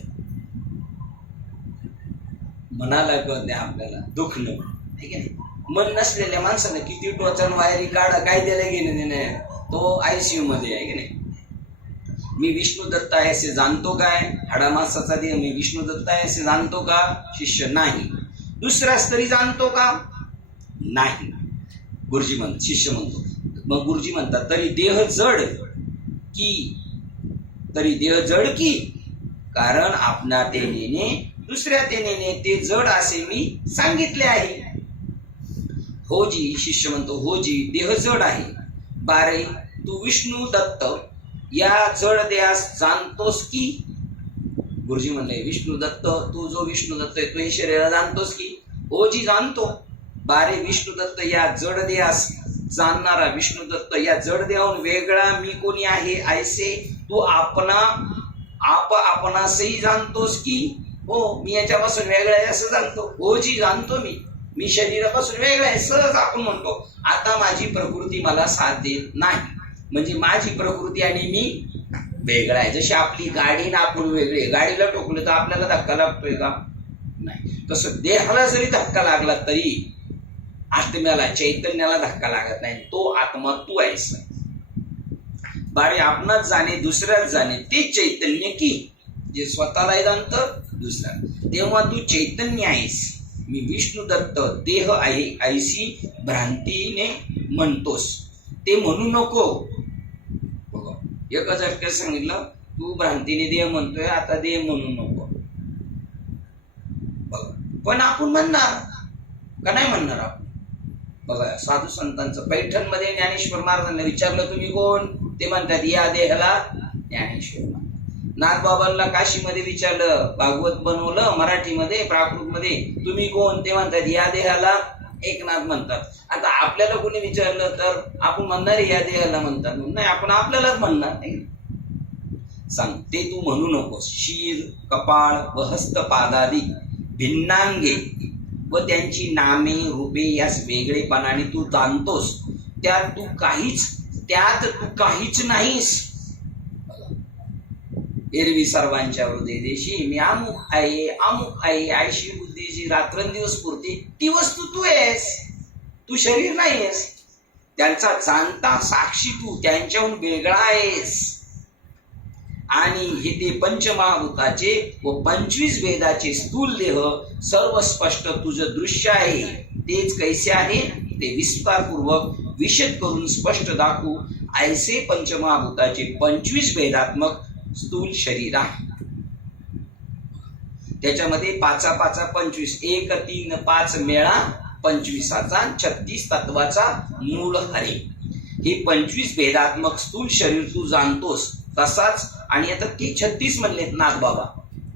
मनाला कळते आपल्याला दुखणं आहे की नाही. मन नसलेल्या माणसानं किती टोचन वायरी काढा, काय त्याला घेणं देणं, तो आयसीयू मध्ये आहे की नाही. मी विष्णुदत्त आहे असे जाणतो काय, हाडामासाचा देह मी विष्णुदत्त आहे असे जाणतो का, शिष्य नाही. दुसऱ्याच तरी जाणतो का, नाही. गुरुजी म्हणतो, शिष्य म्हणतो. मग गुरुजी म्हणतात तरी देह जड की, तरी देह जड की, कारण आपणा ते नेणे दुसऱ्या ते नेणे ते जड असे मी सांगितले आहे. हो जी, शिष्य म्हणतो हो जी, देह जड आहे. बारे तू विष्णू दत्त या जड देहास जाणतोस की. गुरुजी म्हणले विष्णू दत्त, तू जो विष्णू दत्त आहे तू हे शरीराला जाणतोस की. हो जी जाणतो. बारे विष्णू दत्त या जड देहास जाणणारा विष्णू दत्त या जड देहाहून वेगळा मी कोणी आहे ऐसे तू आपणासही जाणतोस की. हो मी याच्यापासून वेगळा आहे असं जाणतो. हो जी जाणतो मी शरीरापासून वेगळा आहे सहज आपण म्हणतो. आता माझी प्रकृती मला साथ देत नाही, म्हणजे माझी प्रकृती आणि मी वेगळा आहे. जशी आपली गाडी ना आपण वेगळे, गाडीला ठोकलं तर आपल्याला धक्का लागतोय का, नाही. तसं देहाला जरी धक्का लागला तरी आत्म्याला चैतन्याला धक्का लागत नाही. तो आत्मा तू आहेस. बारे आपणाच जाणे दुसऱ्याच जाणे ते चैतन्य की, जे स्वतःला जाणतं दुसरा. तेव्हा तू चैतन्य आहेस. मी विष्णू दत्त देह आहे ऐशी भ्रांतीने म्हणतोस ते म्हणू नको. बघा एकच अटक सांगितलं, तू भ्रांतीने देह म्हणतोय, आता देह म्हणू नको. बघा पण आपण म्हणणार का नाही म्हणणार आपण. बघा साधू संतांचं पैठण मध्ये ज्ञानेश्वर महाराजांना विचारलं तुम्ही कोण, ते म्हणतात या देहाला ज्ञानेश्वर महाराज. नाथबाबांना काशीमध्ये विचारलं, भागवत बनवलं मराठीमध्ये प्राकृत मध्ये, तुम्ही कोण, ते म्हणतात या देहाला एकनाथ म्हणतात. आता आपल्याला कोणी विचारलं तर आपण म्हणणार या देहाला म्हणतात, नाही आपण आपल्यालाच म्हणणार. सांग ते तू म्हणू नकोस. शिर कपाळ व हस्तपादादी भिन्नांगे व त्यांची नामे रूपे यास वेगळेपणाने तू जाणतोस, त्यात तू काहीच नाहीस. एरवी सर्वांच्या हृदय देशी मी अमुक आहे आयशी बुद्धीची रात्रंदिवस पुरते ती वस्तू तू आहेस. तू शरीर नाहीयेस. त्यांचा जाणता साक्षी तू त्यांच्याहून वेगळा आहेस. आणि हे ते पंचमहाभूताचे व 25 वेदाचे स्थूल देह सर्व स्पष्ट तुझं दृश्य आहे. तेच कैसे आहे ते विस्तारपूर्वक विशद करून स्पष्ट दाखवू. ऐसे पंचमहाभूताचे 25 वेदात्मक स्थूल शरीर आहे. त्याच्यामध्ये 5 5 25 1 3 5 मेळा 25चा 36 तत्वाचा मूळ हरे. हे 25 वेदात्मक स्थूल शरीर तू जाणतोस तसाच. आणि आता ते 36 म्हणलेत नाथ बाबा,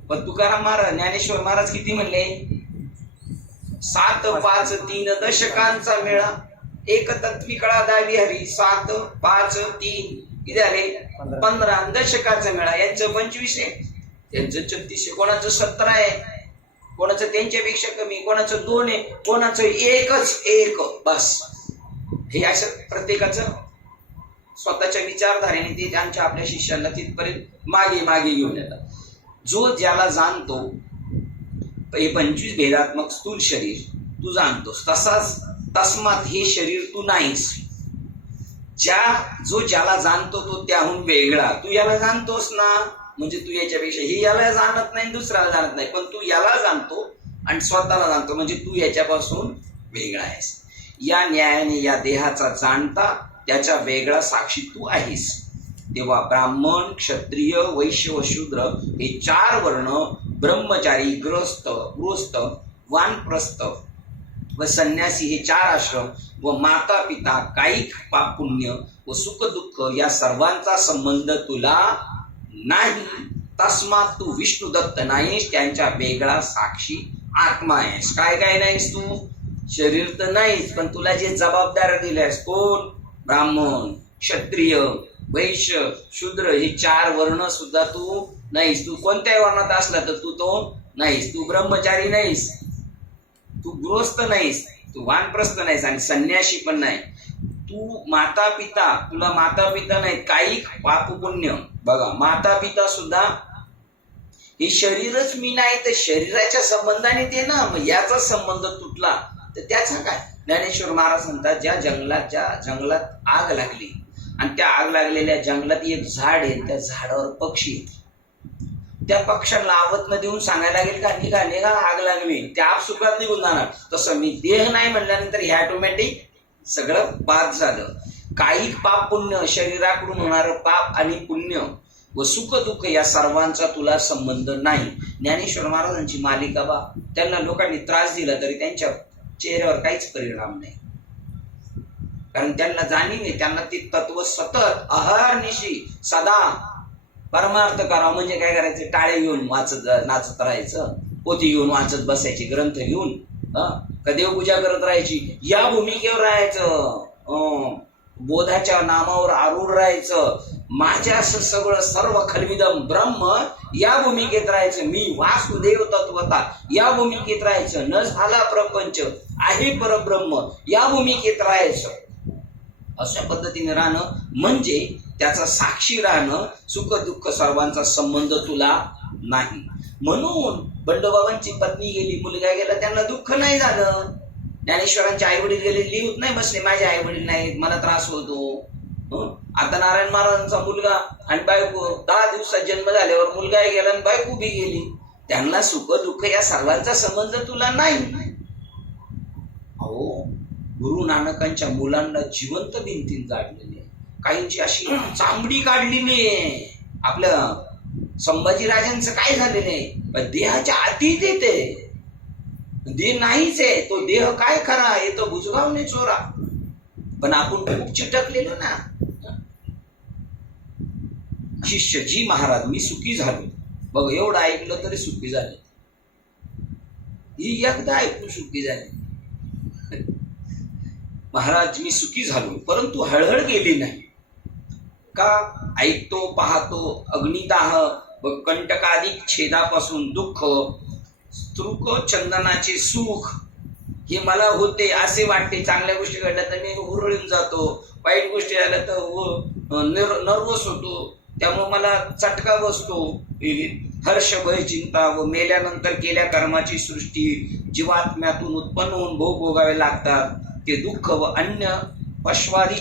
पण तुकाराम महाराज ज्ञानेश्वर महाराज किती म्हणले? 7 5 3 दशकांचा मेळा एक तत्वी कळा दावी हरी. 7 5 3 किती झाले? 15 दशकाचा मेळा. यांचं 25 आहे, त्यांचं 36 आहे, कोणाचं 17 आहे, कोणाचं त्यांच्यापेक्षा कमी, कोणाचं 2 आहे, कोणाचं एकच एक. बस हे असं प्रत्येकाचं स्वतःच्या विचारधारेने ते त्यांच्या आपल्या शिष्यांना तिथपर्यंत मागे मागे घेऊन येतात. जो ज्याला जाणतो हे 25 भेदात्मक स्थूल शरीर तू जाणतोस तसाच तस्मात हे शरीर तू नाहीस. जो ज्याला जाणतो तो त्याहून वेगळा. तू याला जाणतोस ना, म्हणजे तू याच्यापेक्षा हे याला जाणत नाही, दुसऱ्याला जाणत नाही, पण तू याला जाणतो आणि स्वतःला जाणतो, म्हणजे तू याच्यापासून वेगळा आहेस. या न्यायाने या देहाचा जाणता त्याच्या वेगळा साक्षी तू आहेस. तेव्हा ब्राह्मण, क्षत्रिय, वैश्य व शूद्र हे 4 वर्ण, ब्रह्मचारी, गृहस्थ, वानप्रस्थ व संन्यासी हे 4 आश्रम व माता पिता, कायिक पाप पुण्य व सुख दुःख या सर्वांचा संबंध तुला नाही. तस्मात तू विष्णू दत्त नाहीस, त्यांच्या वेगळा साक्षी आत्मा आहेस. काय काय नाहीस तू? शरीर तर नाहीस, पण तुला जे जबाबदार दिल्यास, कोण? ब्राह्मण, क्षत्रिय, वैश्य, शूद्र हे 4 वर्ण सुद्धा तू नाहीस. तू कोणत्याही वर्णात असला तर तू तो नाहीस. तू ब्रह्मचारी नाहीस, तू गृहस्थ नाहीस, तू वानप्रस्थ नाहीस आणि संन्यासी पण नाही. तू माता पिता, तुला माता पिता नाहीत, कायिक पाप पुण्य. बघा, माता पिता सुद्धा हे शरीरच मी नाही, तर शरीराच्या संबंधाने ते ना, मग याचा संबंध तुटला तर त्याचा काय? ज्ञानेश्वर महाराज म्हणतात, ज्या जंगलात आग लागली आणि त्या आग लागलेल्या जंगलात एक झाड आहे, त्या झाडावर पक्षी आहेत. त्या पक्ष्याला आवत न देऊन सांगायला लागेल का निघा निघा आग लागली, त्या आप सुखात निघून जाणार. तसं मी देह नाही म्हणल्यानंतर हे ऑटोमॅटिक सगळं बाद झालं. कायिक पाप पुण्य, शरीराकडून होणारं पाप आणि पुण्य व सुख दुःख या सर्वांचा तुला संबंध नाही. ज्ञानेश्वर महाराजांची मालिका बा, त्यांना लोकांनी त्रास दिला तरी त्यांच्या चेहऱ्यावर काहीच परिणाम नाही, कारण त्यांना जाणीव आहे. त्यांना ती तत्व सतत अहर्निशी सदा परमार्थ करावं. म्हणजे काय करायचं? टाळे घेऊन वाचत नाचत राहायचं, पोथी घेऊन वाचत बसायची, ग्रंथ घेऊन का देवपूजा करत राहायची, या भूमिकेवर राहायचं, बोधाच्या नामावर आरूढ राहायचं. माझ्या असं सगळं सर्व खलविदम ब्रह्म या भूमिकेत राहायचं. मी वासुदेव तत्वता या भूमिकेत राहायचं. न झाला प्रपंच आहे परब्रह्म या भूमिकेत राहायचं. अशा पद्धतीने राहणं म्हणजे त्याचा साक्षी राहणं. सुख दुःख सर्वांचा संबंध तुला नाही. म्हणून बंडोबाबांची पत्नी गेली, मुलगा गेला, त्यांना दुःख नाही झालं. ज्ञानेश्वरांचे आई वडील गेले, लिहूत नाही बसले माझे आई वडील नाहीत, मला त्रास होतो. आता नारायण महाराजांचा मुलगा आणि बायको 10 दिवसात जन्म झाल्यावर मुलगा गेला आणि बायको बी गेली. त्यांना सुख दुःख या सर्वांचा संबंध तुला नाही. अहो, गुरु नानकांच्या मुलांना जिवंत भिंतीत जाडलेली आहे, काहींची अशी चांबडी काढलेली आहे. आपल्या संभाजीराजांचं काय झालेलं आहे? देहाच्या आतीत येते, देह नाहीच आहे. तो देह काय खरा, येतो बुजगावने चोरा. पण आपण खूप चिटकलेलो ना. शिष्य जी महाराज मी सुखी झालो, बघ एवढं ऐकलं तरी सुखी झाले. ही एकदा ऐकून सुखी झाली. महाराज मी सुखी झालो, परंतु हळहळ गेली नाही. का? ऐकतो, पाहतो, अग्निदाह व कंटकाधिक छेदापासून दुःख, स्तृक चंदनाचे सुख हे मला होते असे वाटते. चांगल्या गोष्टी घडल्या तर मी हुरळून जातो, वाईट गोष्टी झाल्या तर नर्वस होतो, त्यामुळे मला चटका बसतो. हर्ष, भय, चिंता व मेल्यानंतर केल्या कर्माची सृष्टी जीवात्म्यातून उत्पन्न होऊन भोग भोगावे लागतात. ते दुःख व अन्य पश्वादी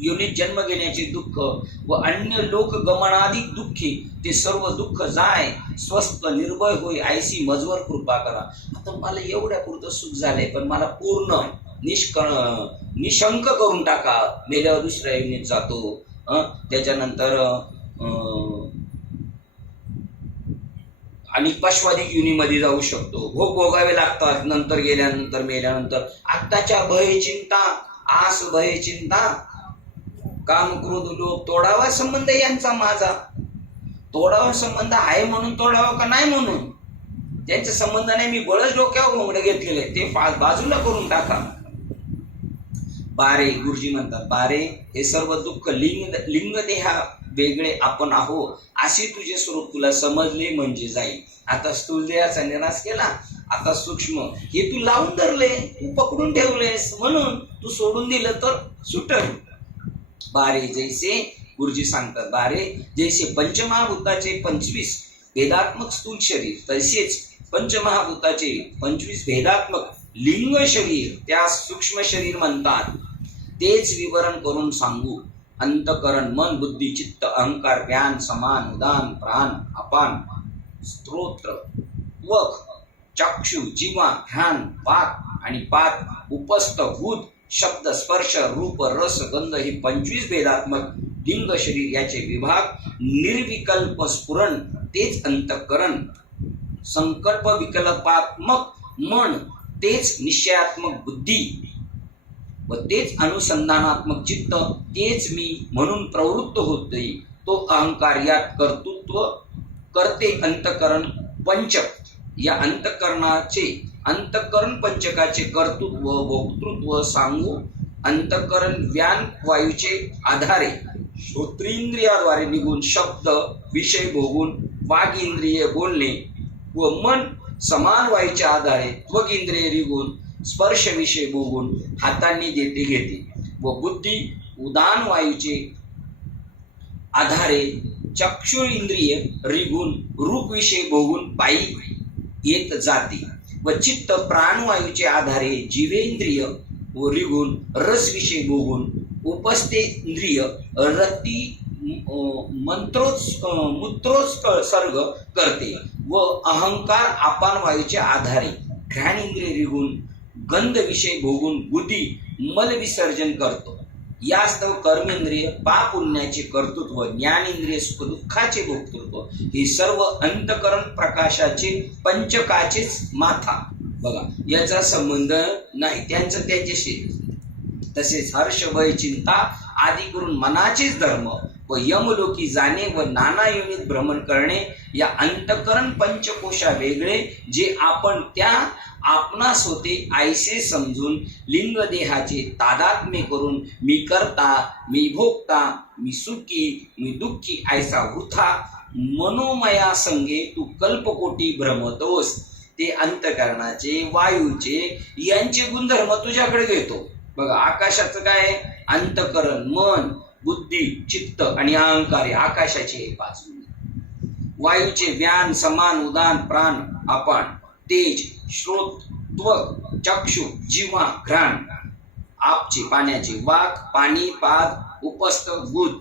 योनीत जन्म घेण्याचे दुःख व अन्य लोक गमनाधिक दुःखी ते सर्व दुःख जाय, स्वस्थ निर्भय होई ऐसी मजवर कृपा करा. आता मला एवढ्या पुरतं सुख झालंय, पण मला पूर्ण निशंक करून टाका. मेल्यावर दुसऱ्या योनीत जातो, त्याच्यानंतर आणि पश्वादिक योनीमध्ये जाऊ शकतो, भोग भोगावे लागतात नंतर गेल्यानंतर, मेल्यानंतर. आत्ताच्या भय चिंता, आस भय चिंता, काम क्रोध लोभ तोडावा संबंध यांचा माझा. तोडावा संबंध आहे म्हणून तोडावा का नाही म्हणून, त्यांचा संबंध नाही. मी बळच डोक्यावर घोंगडे घेतलेले, ते बाजूला करून टाका. बारे, गुरुजी म्हणतात, बारे हे सर्व दुःख लिंग देहा वेगळे आपण आहो असे तुझे स्वरूप तुला समजले म्हणजे जाईल. आता स्थूल देहाचा निराश केला, आता सूक्ष्म हे तू लावून धरले, तू पकडून ठेवलेस, म्हणून तू सोडून दिलं तर सुटल. बारे जैसे, गुरुजी सांगतात, बारे जैसे पंचमहाभूताचे 25 भेदात्मक स्थूल शरीर, तसेच पंचमहाभूताचे 25 भेदात्मक लिंग शरीर, त्या सूक्ष्म शरीर म्हणतात. तेच विवरण करून सांगू. अंतकरण, मन, बुद्धी, चित्त, अहंकार, ज्ञान, समान, उदान, प्राण, अपान, स्तोत्र, त्वक, चक्षु, जीवा, घ्राण, वाक आणि पाद, उपस्थ, भूत, शब्द, स्पर्श, रूप, रस, गंध हे 25 भेदात्मक लिंग शरीर याचे विभाग निर्विकल्प स्फुरण तेच अंतःकरण, संकल्प विकल्पात्मक मन तेच निश्चयात्मक बुद्धी व तेच अनुसंधानात्मक चित्त, तेच मी म्हणून प्रवृत्त होते तो अहंकार, यात कर्तृत्व करते अंतःकरण पंचक. या अंतःकरण पंचकाचे कर्तृत्व भोक्तृत्व सांगू. अंतःकरण व्यान वायूचे आधारे श्रोत्रेंद्रियाद्वारे निघून शब्द विषय भोगून वाघ इंद्रिय बोलणे व मन समान वायूच्या आधारे त्वक इंद्रिय निघून स्पर्श विषय भोगून हातांनी देते घेते व बुद्धी उदान वायूचे आधारे चक्षु इंद्रिय रिगून रूप विषय भोगून पायी येत जाते व चित्त प्राणवायूचे आधारे जीवेंद्रिय व रिगून रस विषय भोगून उपस्थे इंद्रिय रती मूत्रोत्सर्ग करते व अहंकार अपान वायूच्या आधारे घ्राण इंद्रिय रिगून गंध विषय भोगून बुद्धी मल विसर्जन करतो. यास्तव कर्मेंद्रिय पाप पुण्याचे कर्तृत्व, ज्ञानेंद्रिय सुख दुःखाचे भोक्तृत्व हे सर्व अंतःकरण प्रकाशाचे पंचकाचेच माथा. बघा, याचा संबंध नाही त्यांचं त्याच्याशी. तसेच हर्ष भय चिंता आदी करून मनाचेच धर्म व यमलोकी जाणे व नाना योनीत भ्रमण करणे या अंतःकरण पंचकोशा वेगळे, जे आपण त्या आपणास होते ऐसे समजून लिंग देहाचे तादात्म्य करून मी करता, मी भोगता, मी सुखी, मी दुःखी ऐसा वृथा मनोमया संगे तू कल्पकोटी भ्रमतोस. ते अंतःकरणाचे वायूचे यांचे गुणधर्म तुझ्याकडे घेतो. बघा, आकाशाचं काय, अंतःकरण मन बुद्धी चित्त आणि अहंकार, आकाशाचे 5 गुण. वायूचे व्यान समान उदान प्राण अपान तेज श्रोत त्वक चक्षु जीवा घ्राण, आपचे पाण्याचे वाक पाणी पाद उपस्थ बुध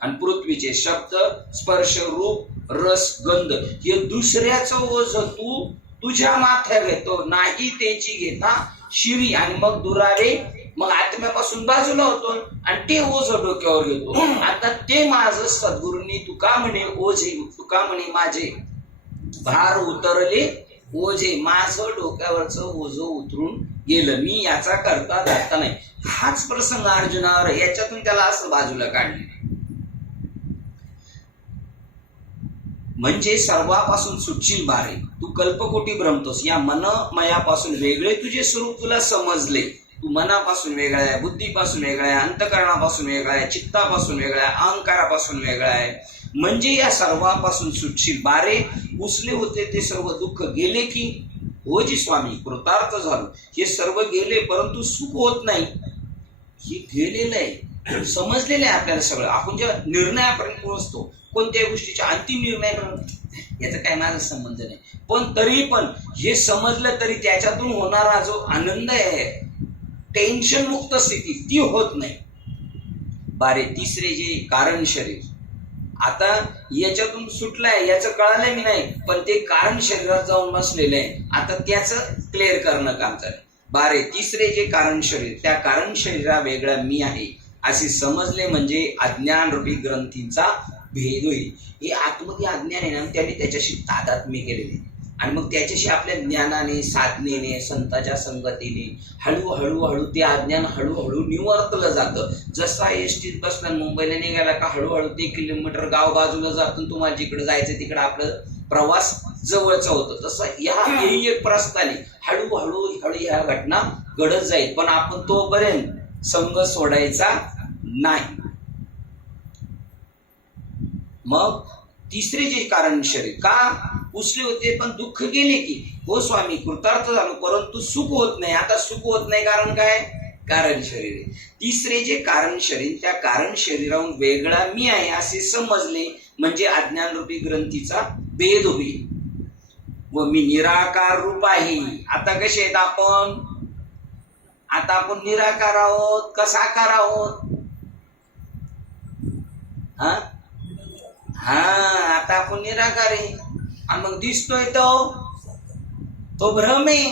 आणि पृथ्वीचे शब्द स्पर्श रूप रस गंध हे दुसऱ्याचं ओझ तू तुझ्या माथ्यावर घेतो नाही, त्याची घेता शिरी आणि मग दुरारे मग आत्म्यापासून बाजूला होतो आणि ते ओझ डोक्यावर घेतो. आता ते माझं सद्गुरूंनी तुका म्हणे ओझे, तुका म्हणे माझे भार उतरले ओझे, माझं डोक्यावरचं ओझ उतरून गेलं, मी याचा करता धरता नाही. हाच प्रसंग अर्जुनावर, याच्यातून त्याला असं बाजूला काढले. म्हणजे सर्वापासून सुटशील बारे, तू कल्पकोटी भ्रमतोस. या मनमयापासून वेगळे तुझे स्वरूप तुला समजले. तू मनापासून वेगळा आहे, बुद्धीपासून वेगळा आहे, अंतःकरणापासून वेगळा आहे, चित्तापासून वेगळा आहे, अहंकारापासून वेगळा आहे. म्हणजे या सर्वापासून सुटशील बारे. उचले होते ते सर्व दुःख गेले की होजी स्वामी कृतार्थ झालो. हे सर्व गेले परंतु सुख होत नाही. हे गेलेलं आहे, समजलेलं आहे आपल्याला सगळं. आपण ज्या निर्णयापर्यंत पोहोचतो, कोणत्या गोष्टीच्या अंतिम निर्णयापर्यंत, याचा काही माझा संबंध नाही, पण तरी पण हे समजलं तरी त्याच्यातून होणारा जो आनंद आहे टेन्शन मुक्त स्थिती ती होत नाही. बारे तिसरे जे कारण शरीर, आता याच्यातून सुटलाय याचं कळालंय मी नाही, पण ते कारण शरीरात जाऊन बसलेलं आहे. आता त्याचं क्लिअर करणं काम चालेल. बारे तिसरे जे कारण शरीर, त्या कारण शरीरा वेगळा मी आहे असे समजले म्हणजे अज्ञान रूपी ग्रंथींचा भेद होईल. हे आतमध्ये अज्ञान आहे ना, त्याने त्याच्याशी तादात्म्य केलेले आणि मग त्याच्याशी आपल्या ज्ञानाने, साधनेने, संतांच्या संगतीने हळूहळू ते अज्ञान हळूहळू निवर्तलं जातं. जसा एसटीत बसला मुंबईला निघाला का हळूहळू 3 किलोमीटर गाव बाजूला जातो, तुम्हाला जिकडे जायचं तिकडे आपलं प्रवास जवळचा होतो. तसं ही एक प्रस्थानी हळूहळू ह्या घटना घडत जाईल, पण आपण तोपर्यंत संग सोडायचा नाही. मग तिसरे जे कारण शरीर का पुसले होते पण दुःख गेले की हो स्वामी कृतार्थ झालो, परंतु सुख होत नाही. आता सुख होत नाही कारण काय? कारण शरीर. तिसरे जे कारण शरीर, त्या कारण शरीराहून वेगळा मी आहे असे समजले म्हणजे अज्ञान रूपी ग्रंथीचा भेद होईल व मी निराकार रूप आहे. आता कसे आहेत आपण? आता आपण निराकार आहोत का साकार आहोत? आता आपण निराकार आहे. आणि मग दिसतोय तो भ्रम आहे.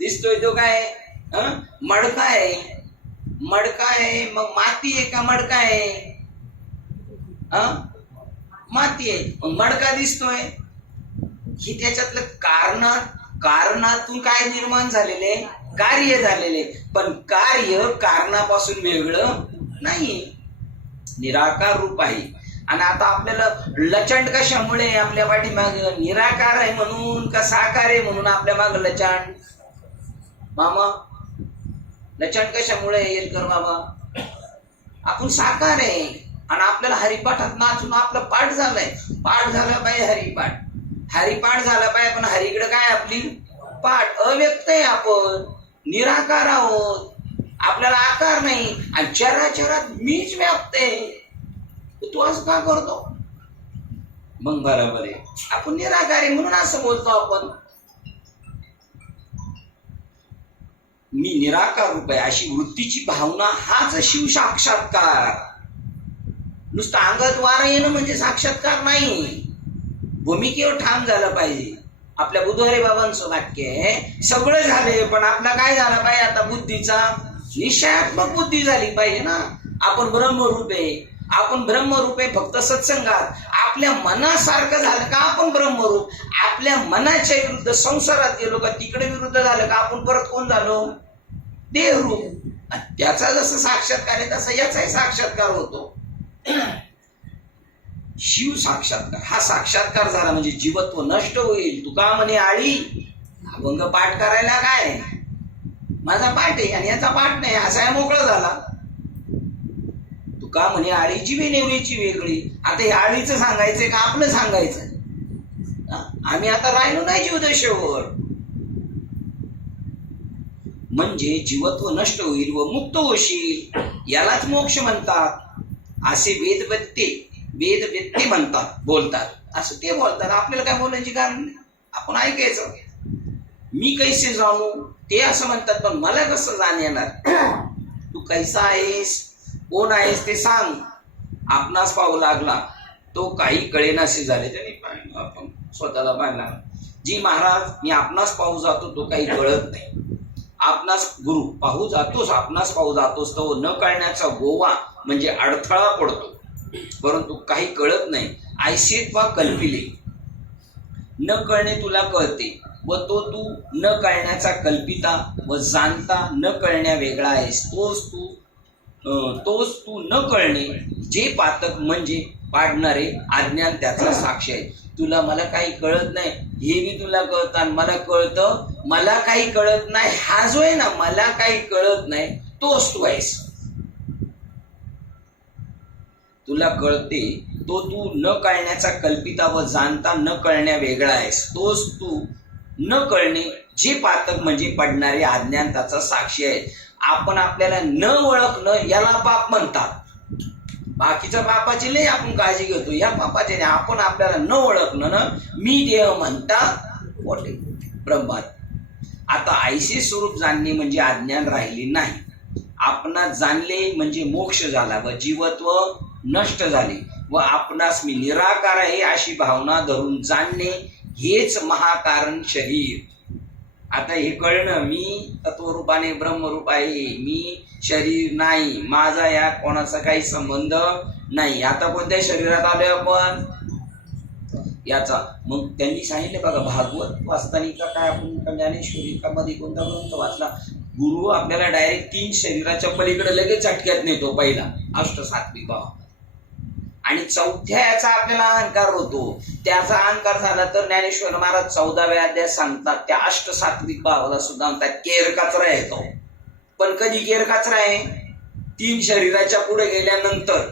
दिसतोय तो काय? मडका आहे. मडका आहे मग माती आहे का मडका आहे? माती आहे. मग मडका दिसतोय. ही त्याच्यातलं कारणातून काय निर्माण झालेले? कार्य झालेले. पण कार्य कारणापासून वेगळं नाही, निराकार रूप आहे. आणि आता आपल्याला लचंड कशामुळे आपल्या पाठीमाग? निराकार आहे म्हणून का साकार आहे म्हणून आपल्या माग लचंड? मामा लचंड कशामुळे येईल कर बाबा? आपण साकार आहे आणि आपल्याला हरिपाठात नाचून आपलं पाठ झालंय. पाठ झाला पाहिजे हरिपाठ झाला पाहिजे, पण हरीकडे काय आपली पाठ अव्यक्त आहे. आपण निराकार आहोत, आपल्याला आकार नाही आणि चराचरात मीच व्याप्त आहे. तू असं का करतो? मग बरोबर आहे, आपण निराकार आहे म्हणून असं बोलतो आपण. मी निराकार रूप आहे अशी वृत्तीची भावना हाच शिव साक्षात्कार. नुसतं अंगात वारा येणं म्हणजे साक्षात्कार नाही, भूमिकेवर ठाम झालं पाहिजे. आपल्या बुधवारी बाबांचं वाक्य आहे, सगळं झाले पण आपला काय झाला पाहिजे? आता बुद्धीचा निश्चयात्मक बुद्धी झाली पाहिजे ना. आपण ब्रह्मरूप आहे, आपण ब्रह्मरूप आहे फक्त सत्संगात. आपल्या मनासारखं झालं का आपण ब्रह्मरूप? आपल्या मनाच्या विरुद्ध संसारात गेलो का तिकडे विरुद्ध झालं का आपण परत कोण झालो? देहरूप. त्याचा जसं साक्षात्कार आहे तसा याचाही साक्षात्कार होतो. शिव साक्षात्कार हा साक्षात्कार झाला म्हणजे जीवत्व नष्ट होईल. तुका म्हणे आळी अभंग पाठ करायला काय? माझा पाठ आहे आणि याचा पाठ नाही, असा मोकळा झाला. तुका म्हणे आळीची वेनेवरीची वेगळी. आता हे आळीचं सांगायचंय का आपलं सांगायचं? आम्ही आता राहिलो नाही जीवदशेवर. म्हणजे जीवत्व नष्ट होईल व मुक्त होशील, यालाच मोक्ष म्हणतात. असे वेदवेत्ते म्हणतात, बोलतात. असं ते बोलतात, आपल्याला काय बोलायची कारण नाही, आपण ऐकायचं. मी कैसे जाणू ते असं म्हणतात, पण मला कसं जाण येणार? तू कैसा आहेस, कोण आहेस ते सांग. आपणास पाहू लागला तो काही कळेनासे झाले. त्याने पाहिलं, आपण स्वतःला पाहिला. जी महाराज मी आपणास पाहू जातो तो काही कळत नाही. आपणास गुरु पाहू जातोस, आपणास पाहू जातोस तो न कळण्याचा गोवा म्हणजे अडथळा पडतो, परंतु काही कळत नाही. ऐसेत वा कल्पिले. न कळणे तुला कळते व तो तू न कळण्याचा कल्पिता व जाणता न कळण्या वेगळा आहेस. तोच तू न कळणे जे पातक म्हणजे पाडणारे अज्ञान त्याचा साक्ष आहे. तुला मला काही कळत नाही हे मी तुला कळतं आणि मला कळतं मला काही कळत नाही. हा जो आहे ना मला काही कळत नाही तोच तू आहेस. तुला कळते तो तू न कळण्याचा कल्पिता व जाणता न कळण्या वेगळा आहेस. तोच तू न कळणे जे पातक म्हणजे पडणारे अज्ञान त्याचा साक्षी आहे. आपण आपल्याला न ओळखणं याला पाप म्हणतात. बाकीच्या पापाची लय आपण काळजी घेतो, या पापाचे नाही. आपण आपल्याला न ओळखणं ना मी देह म्हणतात मोठे ब्रह्मात. आता ऐसे स्वरूप जाणणे म्हणजे अज्ञान राहिले नाही. आपणास जाणले म्हणजे मोक्ष झाला व जीवत्व नष्ट झाले व आपणास मी निराकार आहे अशी भावना धरून जाणणे हेच महाकारण शरीर. आता हे कळणं, मी तत्वरूपाने ब्रह्मरूप आहे, मी शरीर नाही, माझा या कोणाचा काही संबंध नाही. आता कोणत्या शरीरात आलोय आपण याचा. मग त्यांनी सांगितलं बघा, भागवत वाचताना का काय आपण ज्ञानेश्वरी का मध्ये कोणता ग्रंथ वाचला, गुरु आपल्याला डायरेक्ट 3 शरीराच्या पलीकडे लगेच झटक्यात नेतो. पहिला अष्टसात्विक भाव आणि चौथ्या याचा आपल्याला अहंकार होतो. त्याचा अहंकार झाला तर ज्ञानेश्वर महाराज 14व्या अध्यायात सांगतात त्या अष्टसात्विक भावाला सुद्धा म्हणतात केर कचरा येतो. पण कधी केर कचरा आहे? 3 शरीराच्या पुढे गेल्यानंतर.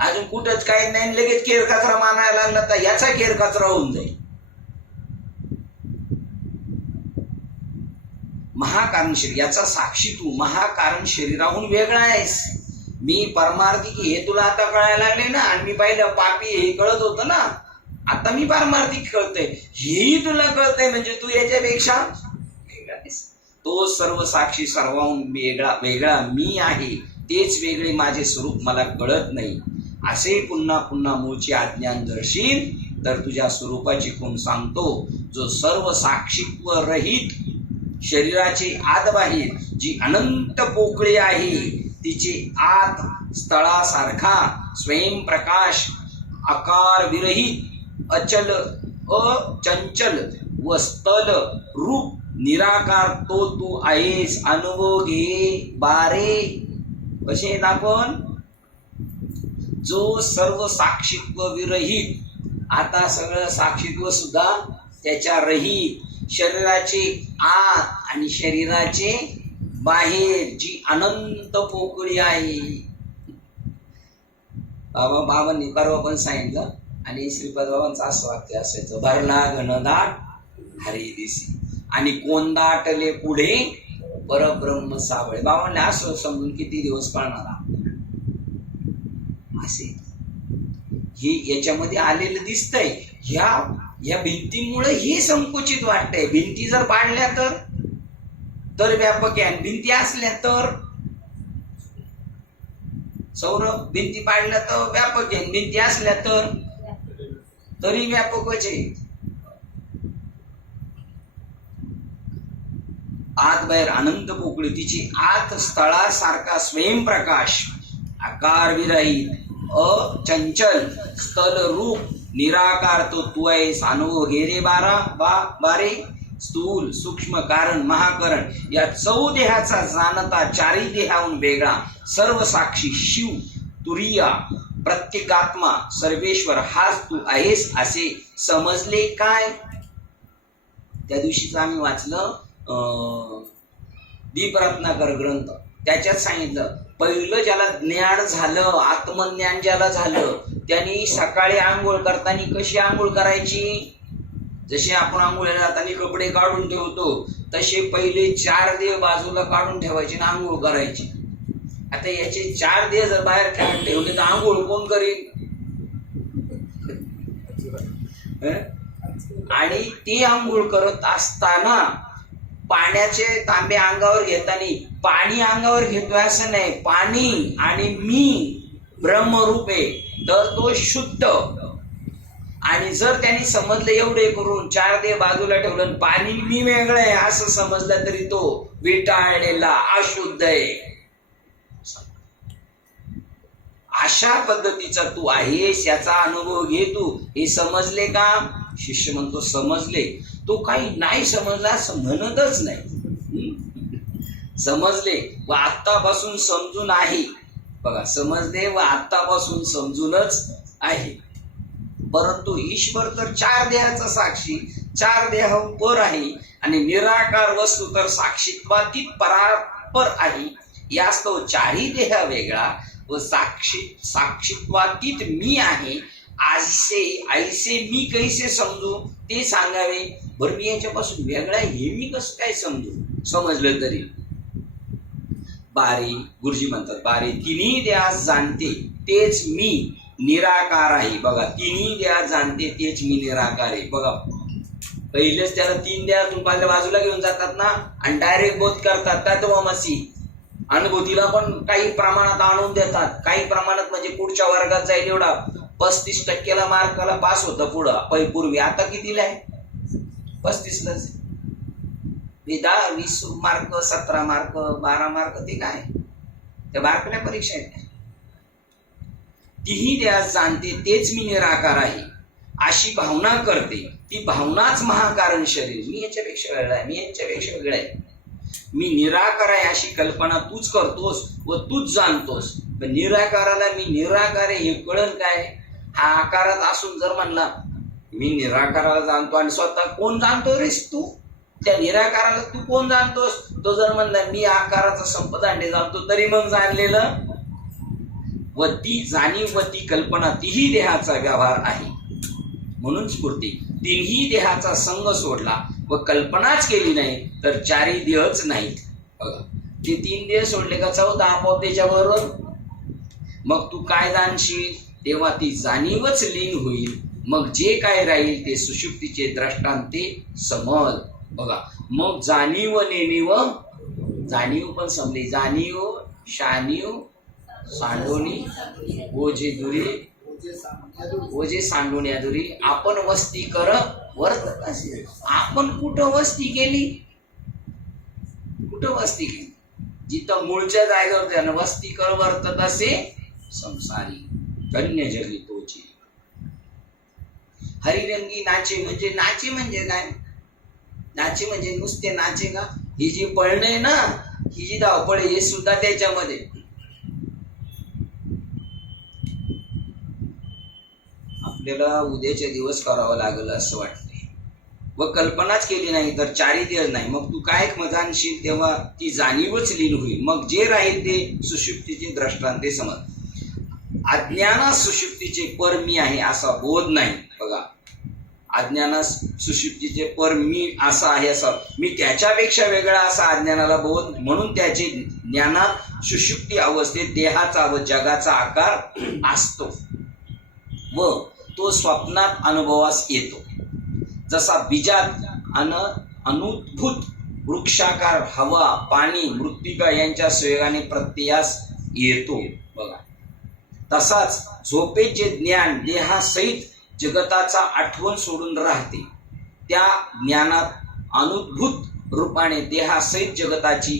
अजून कुठंच काही नाही, लगेच केर कचरा मानायला लागला तर याचा केर कचरा होऊन जाईल. महाकारण शरीर याचा साक्षी तू महाकारण शरीराहून वेगळा आहेस. मी परमार्थिक हे तुला आता कळायला लागले ना. आणि मी पहिलं पापी हे कळत होतं ना, आता मी परमार्थिक कळतंय, हेही तुला कळतंय म्हणजे तू याच्यापेक्षा वेगळा आहेस. तो सर्व साक्षी सर्वाहून वेगळा मी आहे, तेच वेगळे माझे स्वरूप मला कळत नाही. असे पुन्हा पुन्हा मूळचे अज्ञान दर्शील तर तुझ्या स्वरूपाची खूण सांगतो, जो सर्व साक्षीत्व रहित शरीराचे आत बाहेर जी अनंत पोकळी आहे, तिचे आत स्थळासारखा स्वयंप्रकाश आकार विरहित अचल अचंचल व स्थल रूप निराकार तो तू आहेस. अनुभव घे बारे. कसे आपण जो सर्व साक्षीत्व विरहित, आता सगळं साक्षीत्व सुद्धा त्याच्या रहित, शरीराचे आत आणि शरीराचे बाहेर जी अनंत पोकळी आहे. बाबांनी परवा पण सांगितलं आणि श्रीपाद बाबांचं असं वाक्य असायचं, भरला घनदाट हरी दिसी आणि कोंदाटले पुढे परब्रह्म सावळे. बाबांनी असं समजून किती दिवस कळणार असे हे याच्यामध्ये आलेलं दिसतंय. ह्या भिंतीमुळे हे संकुचित वाटतंय. भिंती जर पाडल्या तर व्यापक आहे, भिंती असल्या तर सौरभ भिंती पाडल्या तर व्यापक आहे, भिंती असल्या तर तरी व्यापकच आहे. आत बाहेर अनंत पोकळी, तिची आत स्थळासारखा स्वयंप्रकाश आकार विरहित अचंचल स्थल रूप निराकार तो तू आहेस. अनुभव घे रे बारे. स्थूल सूक्ष्म कारण महाकरण या 4 देहाचा जाणता 4 देहाहून वेगळा सर्व साक्षी शिव तुरिया प्रत्येकात्मा सर्वेश्वर हाच तू आहेस असे समजले काय. त्या दिवशीच आम्ही वाचलं दीपरत्नाकर ग्रंथ. त्याच्यात सांगितलं पहिलं ज्याला ज्ञान झालं, आत्मज्ञान ज्याला झालं, त्यांनी सकाळी आंघोळ करताना कशी आंघोळ करायची? जसे आपण आंघोळीला जाताना कपडे काढून ठेवतो तसे पहिले 4 देह बाजूला काढून ठेवायचे ना आंघोळ करायची. आता याचे 4 देह जर बाहेर ठेवले तर आंघोळ कोण करेल? आणि ते आंघोळ करत असताना पाण्याचे तांबे अंगावर घेताना पाणी अंगावर घेतोय असं नाही, पाणी आणि मी ब्रह्मरूप आहे तर तो शुद्ध. आणि जर त्यांनी समजलं एवढे करून 4 देह बाजूला ठेवलं, पाणी मी वेगळं आहे असं समजलं तरी तो विटाळलेला अशुद्ध आहे. अशा पद्धतीचा तू आहेस याचा अनुभव घे तू. हे समजले का? शिष्य म्हणतो समजले. तो काही नाही समजला असं म्हणतच नाही, समजले व आत्तापासून समजून आहे. बघा, समजले व आत्तापासून समजूनच आहे. परंतु ईश्वर तर 4 देहाचा साक्षी, 4 देहावर आहे आणि निराकार वस्तू तर साक्षीत्वातीत परापर आहे. यास्तव 4ही देह वेगळा व साक्षीत्वातीत मी आहे. ऐसे मी कैसे समजू ते सांगावे. बरं, मी याच्यापासून वेगळा हे मी कसं काय समजू? समजलं तरी बारे. गुरुजी म्हणतात बारे, तिन्ही देहास जाणते तेच मी निराकार आहे. बघा, तिन्ही देहास जाणते तेच मी निराकार आहे. बघा, पहिलेच त्याला 3 देहातून पाहिल्या बाजूला घेऊन जातात ना आणि डायरेक्ट बोध करतात तत्वमसी. अनुभूतीला पण काही प्रमाणात आणून देतात, काही प्रमाणात म्हणजे पुढच्या वर्गात जाईल एवढा 35% मार्काला पास होतं पुढं पूर्वी. आता कितीला आहे? 35लाच. 10, 20 मार्क, 17 मार्क, 12 मार्क, ते काय त्या बारकल्या परीक्षा आहेत. तीही देहात जाणते तेच मी निराकार आहे अशी भावना करते. ती भावनाच महाकारण शरीर. मी याच्यापेक्षा वेगळा आहे, मी यांच्यापेक्षा वेगळा आहे, मी निराकार आहे अशी कल्पना तूच करतोस व तूच जाणतोस. पण निराकाराला मी निराकार आहे हे कळण काय? हा आकारात असून जर म्हणला मी निराकाराला जाणतो आणि स्वतः कोण जाणतो रेस तू? त्या निराकाराला तू कोण जाणतोस? तो जर म्हणला मी आकाराचा संपदांडे जाणतो, तरी मग जाणलेलं व ती जाणीव व ती कल्पना तीही देहाचा व्यवहार आहे. म्हणून स्फूर्ती तिन्ही देहाचा संग सोडला व कल्पनाच केली नाही तर 4 देहच नाहीत. बघा, ते 3 देह सोडले का 4था आपोआप त्याच्याबरोबर. मग तू काय जाणशील? तेव्हा ती जाणीवच लीन होईल. मग जे काय राहील ते सुषुप्तीचे दृष्टांते समज. बघा, मग जाणीव नेणीव, जाणीव पण समजली. जाणीव, शानीव, सांडोनी, ओझे दुरी, ओझे सांडून या दुरी. आपण वस्ती कर वर्तत असे. आपण कुठं वस्ती केली? कुठं वस्ती केली? जिथं मूळच्या जागेवर त्यानं वस्ती कर वर्तत असे संसारी धन्य जगी तोचे. हरिरंगी नाचे म्हणजे, नाचे म्हणजे काय? नाचे म्हणजे नुसते नाचे का? ही जी पळणे आहे ना, ही जी धावपळ हे सुद्धा त्याच्यामध्ये. आपल्याला उद्याचे दिवस करावं लागलं असं वाटतंय व कल्पनाच केली नाही तर 4 देह नाही. मग तू काय जाणशील? तेव्हा ती जाणीवच लीन होईल. मग जे राहील ते सुषुप्तीचे दृष्टांते समज. अज्ञानास सुषुप्तीचे पर मी आहे असा बोध नाही. बघा, अज्ञानास सुषुप्तीचे पर मी असा आहे, असं मी त्याच्यापेक्षा वेगळा असा अज्ञानाला बोध. म्हणून त्याचे ज्ञानात सुषुप्ती अवस्थेत देहाचा व जगाचा आकार असतो व तो स्वप्नात अनुभवास येतो. जसा बीजात अनुद्भूत वृक्षाकार हवा, पाणी, मृत्तिका यांच्या संयोगाने प्रत्ययास येतो. बघा, तसाच झोपेचे ज्ञान देहासहित जगताचा आठवण सोडून राहते. त्या ज्ञानात अनुद्भूत रूपाने देहासहित जगताची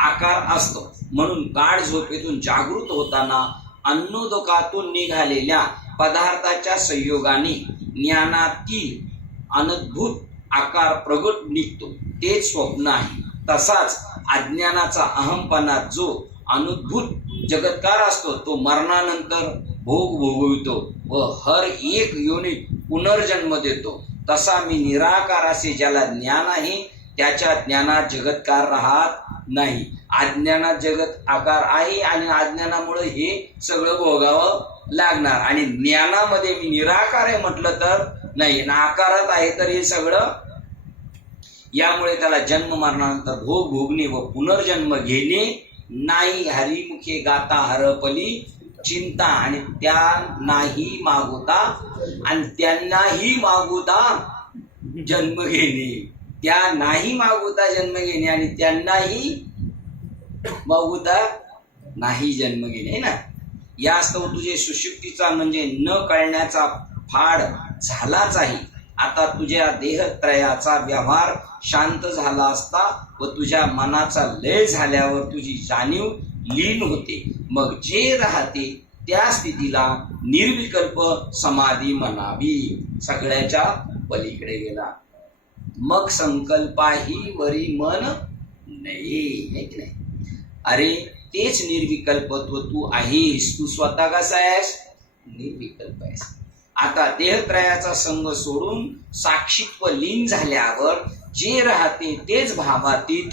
आकार असतो. म्हणून गाढ झोपेतून जागृत होताना अन्नोदकातून निघालेल्या पदार्थाच्या संयोगाने ज्ञानातील अनद्भूत आकार प्रगट निघतो, तेच स्वप्न आहे. तसाच अज्ञानाचा अहंपणा जो अनद्भूत जगतकार असतो तो मरणानंतर भोग भोगवितो व हर एक योनीत पुनर्जन्म देतो. तसा मी निराकार असे ज्याला ज्ञान आहे त्याच्या ज्ञानात जगतकार राहत नाही. अज्ञानात जगत आकार आहे आणि अज्ञानामुळे हे सगळं भोगावं लागणार. आणि ज्ञानामध्ये मी निराकार आहे म्हटलं तर नाही, आकारात आहे तर हे सगळं. यामुळे त्याला जन्म मरणानंतर भोग भोगणे व पुनर्जन्म घेणे नाही. हरिमुखे गाता हरपली चिंता. आणि त्यांनाही मागुता जन्म घेणे. त्या नाही मागुता जन्म घेणे आणि त्यांनाही मागुता नाही जन्म घेणे ना. यास्तव तुझे सुषुप्तीचा म्हणजे न कळण्याचा फाड झालाच आहे. आता तुझ्या देहत्रयाचा व्यवहार शांत झाला असता व तुझ्या मनाचा लय झाल्यावर तुझी जाणीव लीन होते. मग जे राहते त्या स्थितीला निर्विकल्प समाधी म्हणावी. सगळ्याच्या पलीकडे गेला. मग संकल्पाही वरी मन नाही. अरे तेच निर्विकल्पत्व तू आहेस. तू स्वतः कसा आहेस? निर्विकल्प आहेस. आता देहत्रयाचा संग सोडून साक्षीत्व लीन झाल्यावर जे राहते तेच भावातीत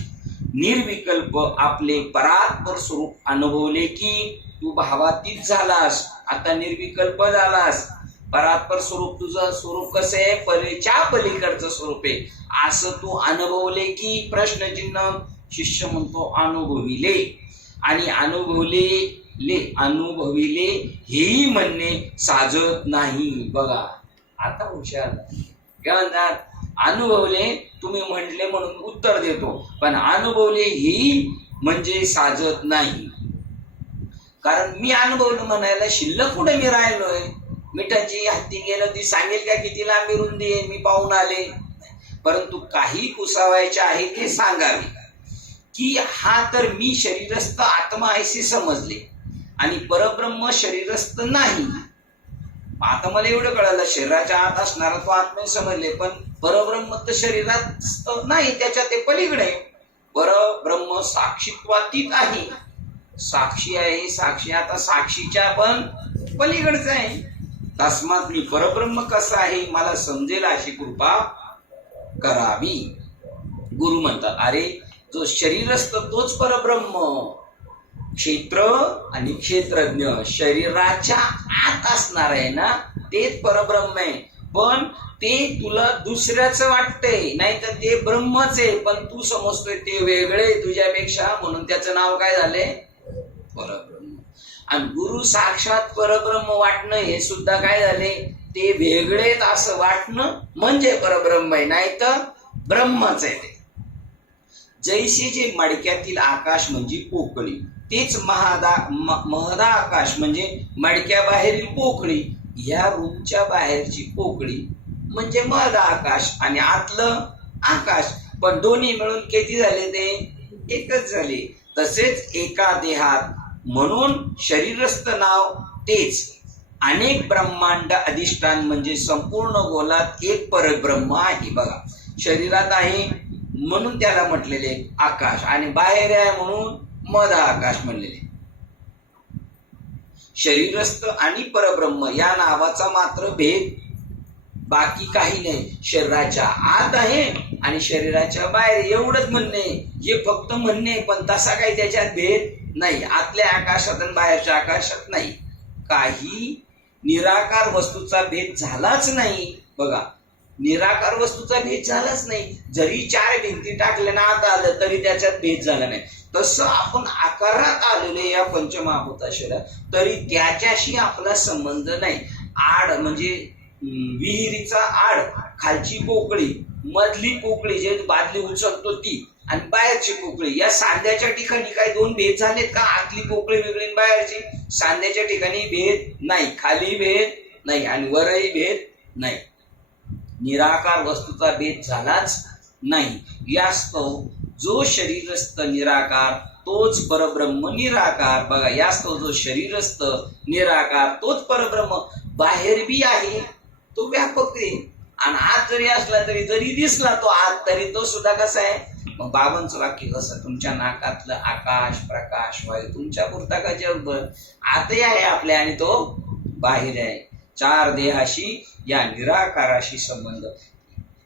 निर्विकल्प आपले परात्पर स्वरूप अनुभवले की तू भावातीत झालास. आता निर्विकल्प झालास. परात्पर स्वरूप तुझं स्वरूप कसं आहे? पलीच्या पलीकडचं स्वरूप आहे असं तू अनुभवले की. प्रश्नचिन्ह. शिष्य म्हणतो अनुभविले. आणि अनुभविले हेही म्हणणे साजत नाही. बघा, आता हुशार काय म्हणतात, अनुभवले तुम्ही म्हटले म्हणून उत्तर देतो, पण अनुभवले ही म्हणजे साजत नाही. कारण मी अनुभवलं म्हणायला शिल्लक कुठे मी राहिलोय. मिठाची हत्ती गेलं ती सांगेल का किती लांबी रुंदी आहे, मी पाहून आले. परंतु काही पुसावायचे आहे ते सांगावे, की हा तर मी शरीरस्थ आत्मा ऐसे समजले आणि परब्रह्म शरीरस्थ नाही. आता मला एवढं कळालं, शरीराच्या आत असणारा तो आत्मा समजले, पण परब्रह्म तर शरीरात नाही, त्याच्या ते पलीकडे. परब्रह्म साक्षीत्वातीत आहे, साक्षी आहे. साक्षी आता साक्षीच्या पण पलीकडच आहे. तस्मात मी परब्रह्म कसा आहे मला समजेल अशी कृपा करावी. गुरु म्हणतात, अरे जो शरीरस्थ तोच परब्रह्म, क्षेत्र आणि क्षेत्रज्ञ शरीराच्या आत असणार आहे ना, तेच परब्रह्म आहे. पण ते तुला दुसऱ्याच वाटतंय, नाही तर ते ब्रह्मच आहे, पण तू समजतोय ते वेगळे तुझ्यापेक्षा, म्हणून त्याचं नाव काय झाले, परब्रह्म. आणि गुरु साक्षात परब्रह्म वाटणं हे सुद्धा काय झाले, ते वेगळेच असं वाटणं म्हणजे परब्रह्म आहे, नाही तर ब्रह्मच आहे ते. जैसे जे मडक्यातील आकाश म्हणजे पोकळी, तेच महदा आकाश म्हणजे मडक्या बाहेरील पोकळी, ह्या रूमच्या बाहेरची पोकळी म्हणजे महदा आकाश आणि आतलं आकाश. पण दोन्ही मिळून किती झाले, ते एकच झाले. तसेच एका देहात म्हणून शरीरस्थ नाव तेच, अनेक ब्रह्मांड अधिष्ठान म्हणजे संपूर्ण गोलात एक परब्रह्म आहे. बघा, शरीरात आहे म्हणून त्याला म्हटलेले आकाश, आणि बाहेर आहे म्हणून मध आकाश म्हणलेले. शरीरस्थ आणि परब्रह्म या नावाचा मात्र भेद, बाकी काही नाही. शरीराच्या आत आहे आणि शरीराच्या बाहेर एवढंच म्हणणे, हे फक्त म्हणणे, पण तसा काही त्याच्यात भेद नाही. आतल्या आकाशात आणि बाहेरच्या आकाशात नाही. काही निराकार वस्तूचा भेद झालाच नाही. बघा, निराकार वस्तूचा भेद झालाच नाही. जरी चार भिंती टाकल्या ना आत आलं तरी त्याच्यात भेद झाला नाही. तसं आपण आकारात आलेले या पंचमहाभूता शरीरात, तरी त्याच्याशी आपला संबंध नाही. आड म्हणजे विहिरीचा आड, खालची पोकळी, मधली पोकळी जे बादली उचलतो ती, आणि बाहेरची पोकळी, या सांध्याच्या ठिकाणी काही दोन भेद झालेत का? आतली पोकळी वेगळी आणि बाहेरची. सांध्याच्या ठिकाणी भेद नाही, खाली भेद नाही आणि वरही भेद नाही. निराकार वस्तूचा भेद झालाच नाही. यास्तव जो शरीरस्थ निराकार तोच परब्रह्म निराकार. बघा, यास्तव जो शरीरस्थ निराकार तोच परब्रह्म. बाहेर बी आहे तो व्यापक आहे, आणि आत जरी असला तरी, जरी दिसला तो आत, तरी तो सुद्धा कसा आहे. मग बाबांचं वाक्य कसं, तुमच्या नाकातलं आकाश प्रकाश वायू तुमच्या पुरता का जगभर, आतही आहे आपल्या आणि तो बाहेर आहे. चार देहाशी या निराकाराशी संबंध,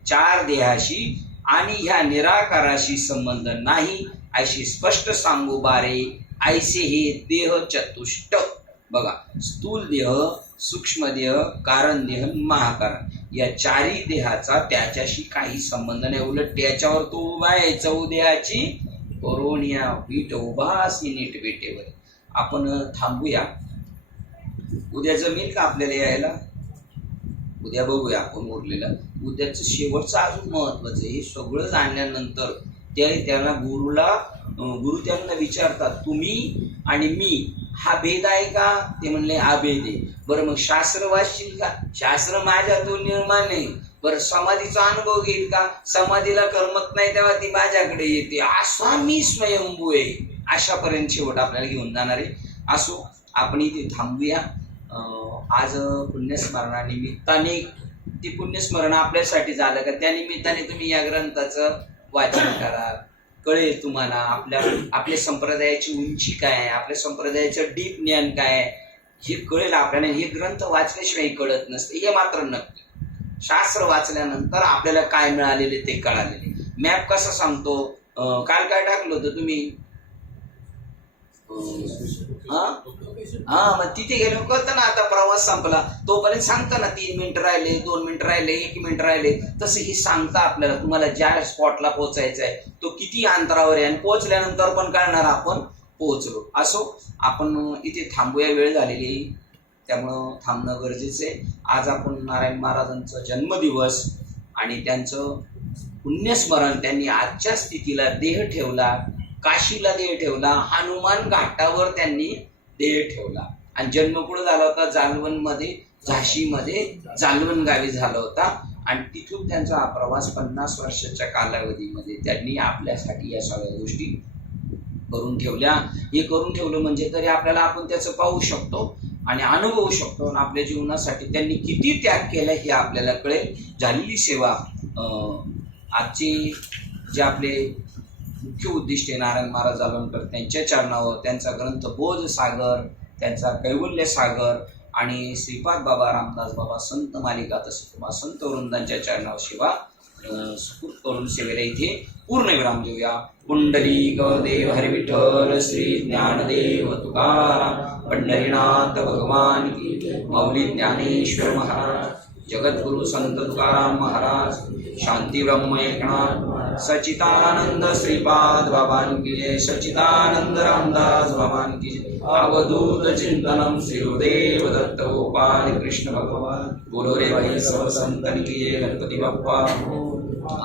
चार देहाशी आणि ह्या निराकाराशी संबंध नाही अशी स्पष्ट सांगू बारे. ऐसे हे देह चतुष्ट. बघा, स्थूल देह, सूक्ष्म देह, कारण देह, महाकारण, या चारी देहाचा त्याच्याशी काही संबंध नाही. उलट त्याच्यावर तो उभा आहे. चौदेहाची करोनिया वीट उभासी नीट बेटेवर. आपण थांबूया. उद्या जमेल का आपल्याला यायला? उद्या बघूया आपण उरलेलं. उद्याचं शेवटचं अजून महत्वाचं. हे सगळं जाणल्यानंतर त्याला गुरु त्यांना विचारतात, तुम्ही आणि मी हा भेद आहे का? ते म्हणले हा भेद आहे. बरं, मग शास्त्र वाचशील का? शास्त्र माझ्यातून निर्माण नाही. बरं, समाधीचा अनुभव घेईल का? समाधीला करमत नाही तेव्हा ती माझ्याकडे येते. असा मी स्वयंभू आहे. अशापर्यंत शेवट आपल्याला घेऊन जाणार आहे. असो, आपण इथे थांबूया. आज पुण्यस्मरणानिमित्ताने, ती पुण्यस्मरण आपल्यासाठी झालं का, त्या निमित्ताने तुम्ही या ग्रंथाचं वाचन करा. कळेल तुम्हाला आपल्या संप्रदायाची उंची काय आहे, आपल्या संप्रदायाचं डीप ज्ञान काय आहे, हे कळेल आपल्याला. हे ग्रंथ वाचल्याशिवाय कळत नसते, हे मात्र नक्की. शास्त्र वाचल्यानंतर आपल्याला काय मिळालेले ते कळालेले. मॅप कसा सांगतो, काल काय टाकलं होतं तुम्ही? मग तिथे गेलो कळतं ना. आता प्रवास संपला तोपर्यंत सांगता ना, 3 मिनिटं राहिले, 2 मिनिटं राहिले, 1 मिनिट राहिले. तसं हे सांगता आपल्याला, तुम्हाला ज्या स्पॉटला पोहोचायचं आहे तो किती अंतरावर आहे, आणि पोहोचल्यानंतर पण कळणार आपण पोहोचलो. असो, आपण इथे थांबूया, वेळ झालेली. त्यामुळं थांबणं गरजेचं आहे. आज आपण नारायण महाराजांचा जन्मदिवस आणि त्यांचं पुण्यस्मरण, त्यांनी आजच्या स्थितीला देह ठेवला, काशीला देह ठेवला, हनुमान घाटावर त्यांनी देह ठेवला आणि जन्म कुठं झाला होता? जालवनमध्ये, झाशीमध्ये जालवन गावी झाला होता आणि तिथून त्यांचा हा प्रवास 50 वर्षाच्या कालावधीमध्ये त्यांनी आपल्यासाठी या सगळ्या गोष्टी करून ठेवल्या. हे करून ठेवलं म्हणजे तरी आपल्याला आपण त्याचं पाहू शकतो आणि अनुभवू शकतो आणि आपल्या जीवनासाठी त्यांनी किती त्याग केला हे आपल्याला कळेल. झालेली सेवा आजची जे आपले मुख्य उद्दिष्ट आहे नारायण महाराज जालवणकर त्यांच्या चरणावर, त्यांचा ग्रंथ बोध सागर, त्यांचा कैवल्य सागर आणि श्रीपाद बाबा, रामदास बाबा, संत मालिका, तसेच तुम्हाला संत वृंदांच्या चरणावर सेवा सुपूर्द करून सेवेला इथे पूर्णविराम देऊया. पुंडलिक देव हरी विठ्ठल, श्री ज्ञानदेव तुकाराम, पंढरीनाथ भगवान की, माऊली ज्ञानेश्वर महाराज, जगद्गुरु संत तुकाराम महाराज, शांती ब्रह्म एकनाथ, सच्चिदानंद श्रीपाद बाबान की जय, सच्चिदानंद रामदास बाबान की जय. अवधूत चिंतनम श्री गुरुदेव दत्त गोपाल कृष्ण भगवान. बोलो रे भाई सब संतन की जय. गणपती बाप्पा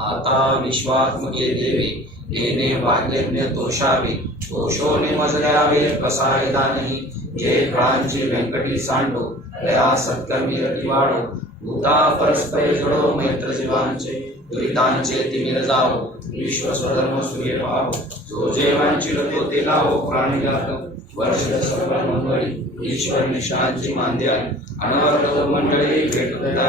आता विश्वात्मके देवे, येणे भाग्यज्ञ तोषावे, तोषोने मजल्यावे कसायदा नाही. जय प्रांची व्यंकटी सांडो, दया सत्कर्मी रती वाढो, भूता परस्पर जोडो मैत्र जीवांचे, दुरितांचे तिमिर जावो, विश्व स्वधर्म सूर्य पाहो. जो जेवांची रतो ते लावो, प्राणी जात वर्ष सर्व मंगळी, ईश्वर निशांची मांद्या, अनवर्त मंडळी भेटुता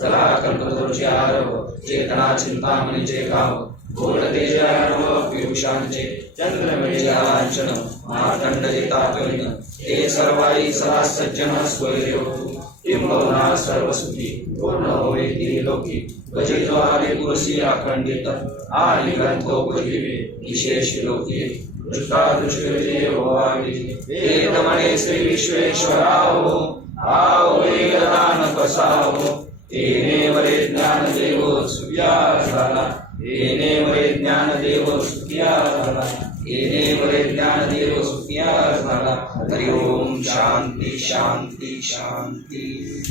चला कल्पतोची आरव, चेतना चिंतामणीचे गाव, घोर तेजानव पियुषांचे, चंद्रमणीचे लांछन, मार्तंड जेताकलीन, ते सर्वाई सदा सज्जन स्वैर्य होतु. किंबहुना सर्वसुखी पूर्ण होई ती लोकी, गजेद्वारे पुरसी अखंडित, आणि ग्रंथोपजीवे विशेष लोकी. दृष्टादृष्टे होवावी, वेदमणे श्री विश्वेश्वराहो, आओ वेददान कसावो. येणे वरे ज्ञान देव सुख्या झाला, येणे वरे ज्ञान देव सुख्या झाला, येणे वरे ज्ञान देव सुख्या झाला. हरि ओम. शांती शांती शांती.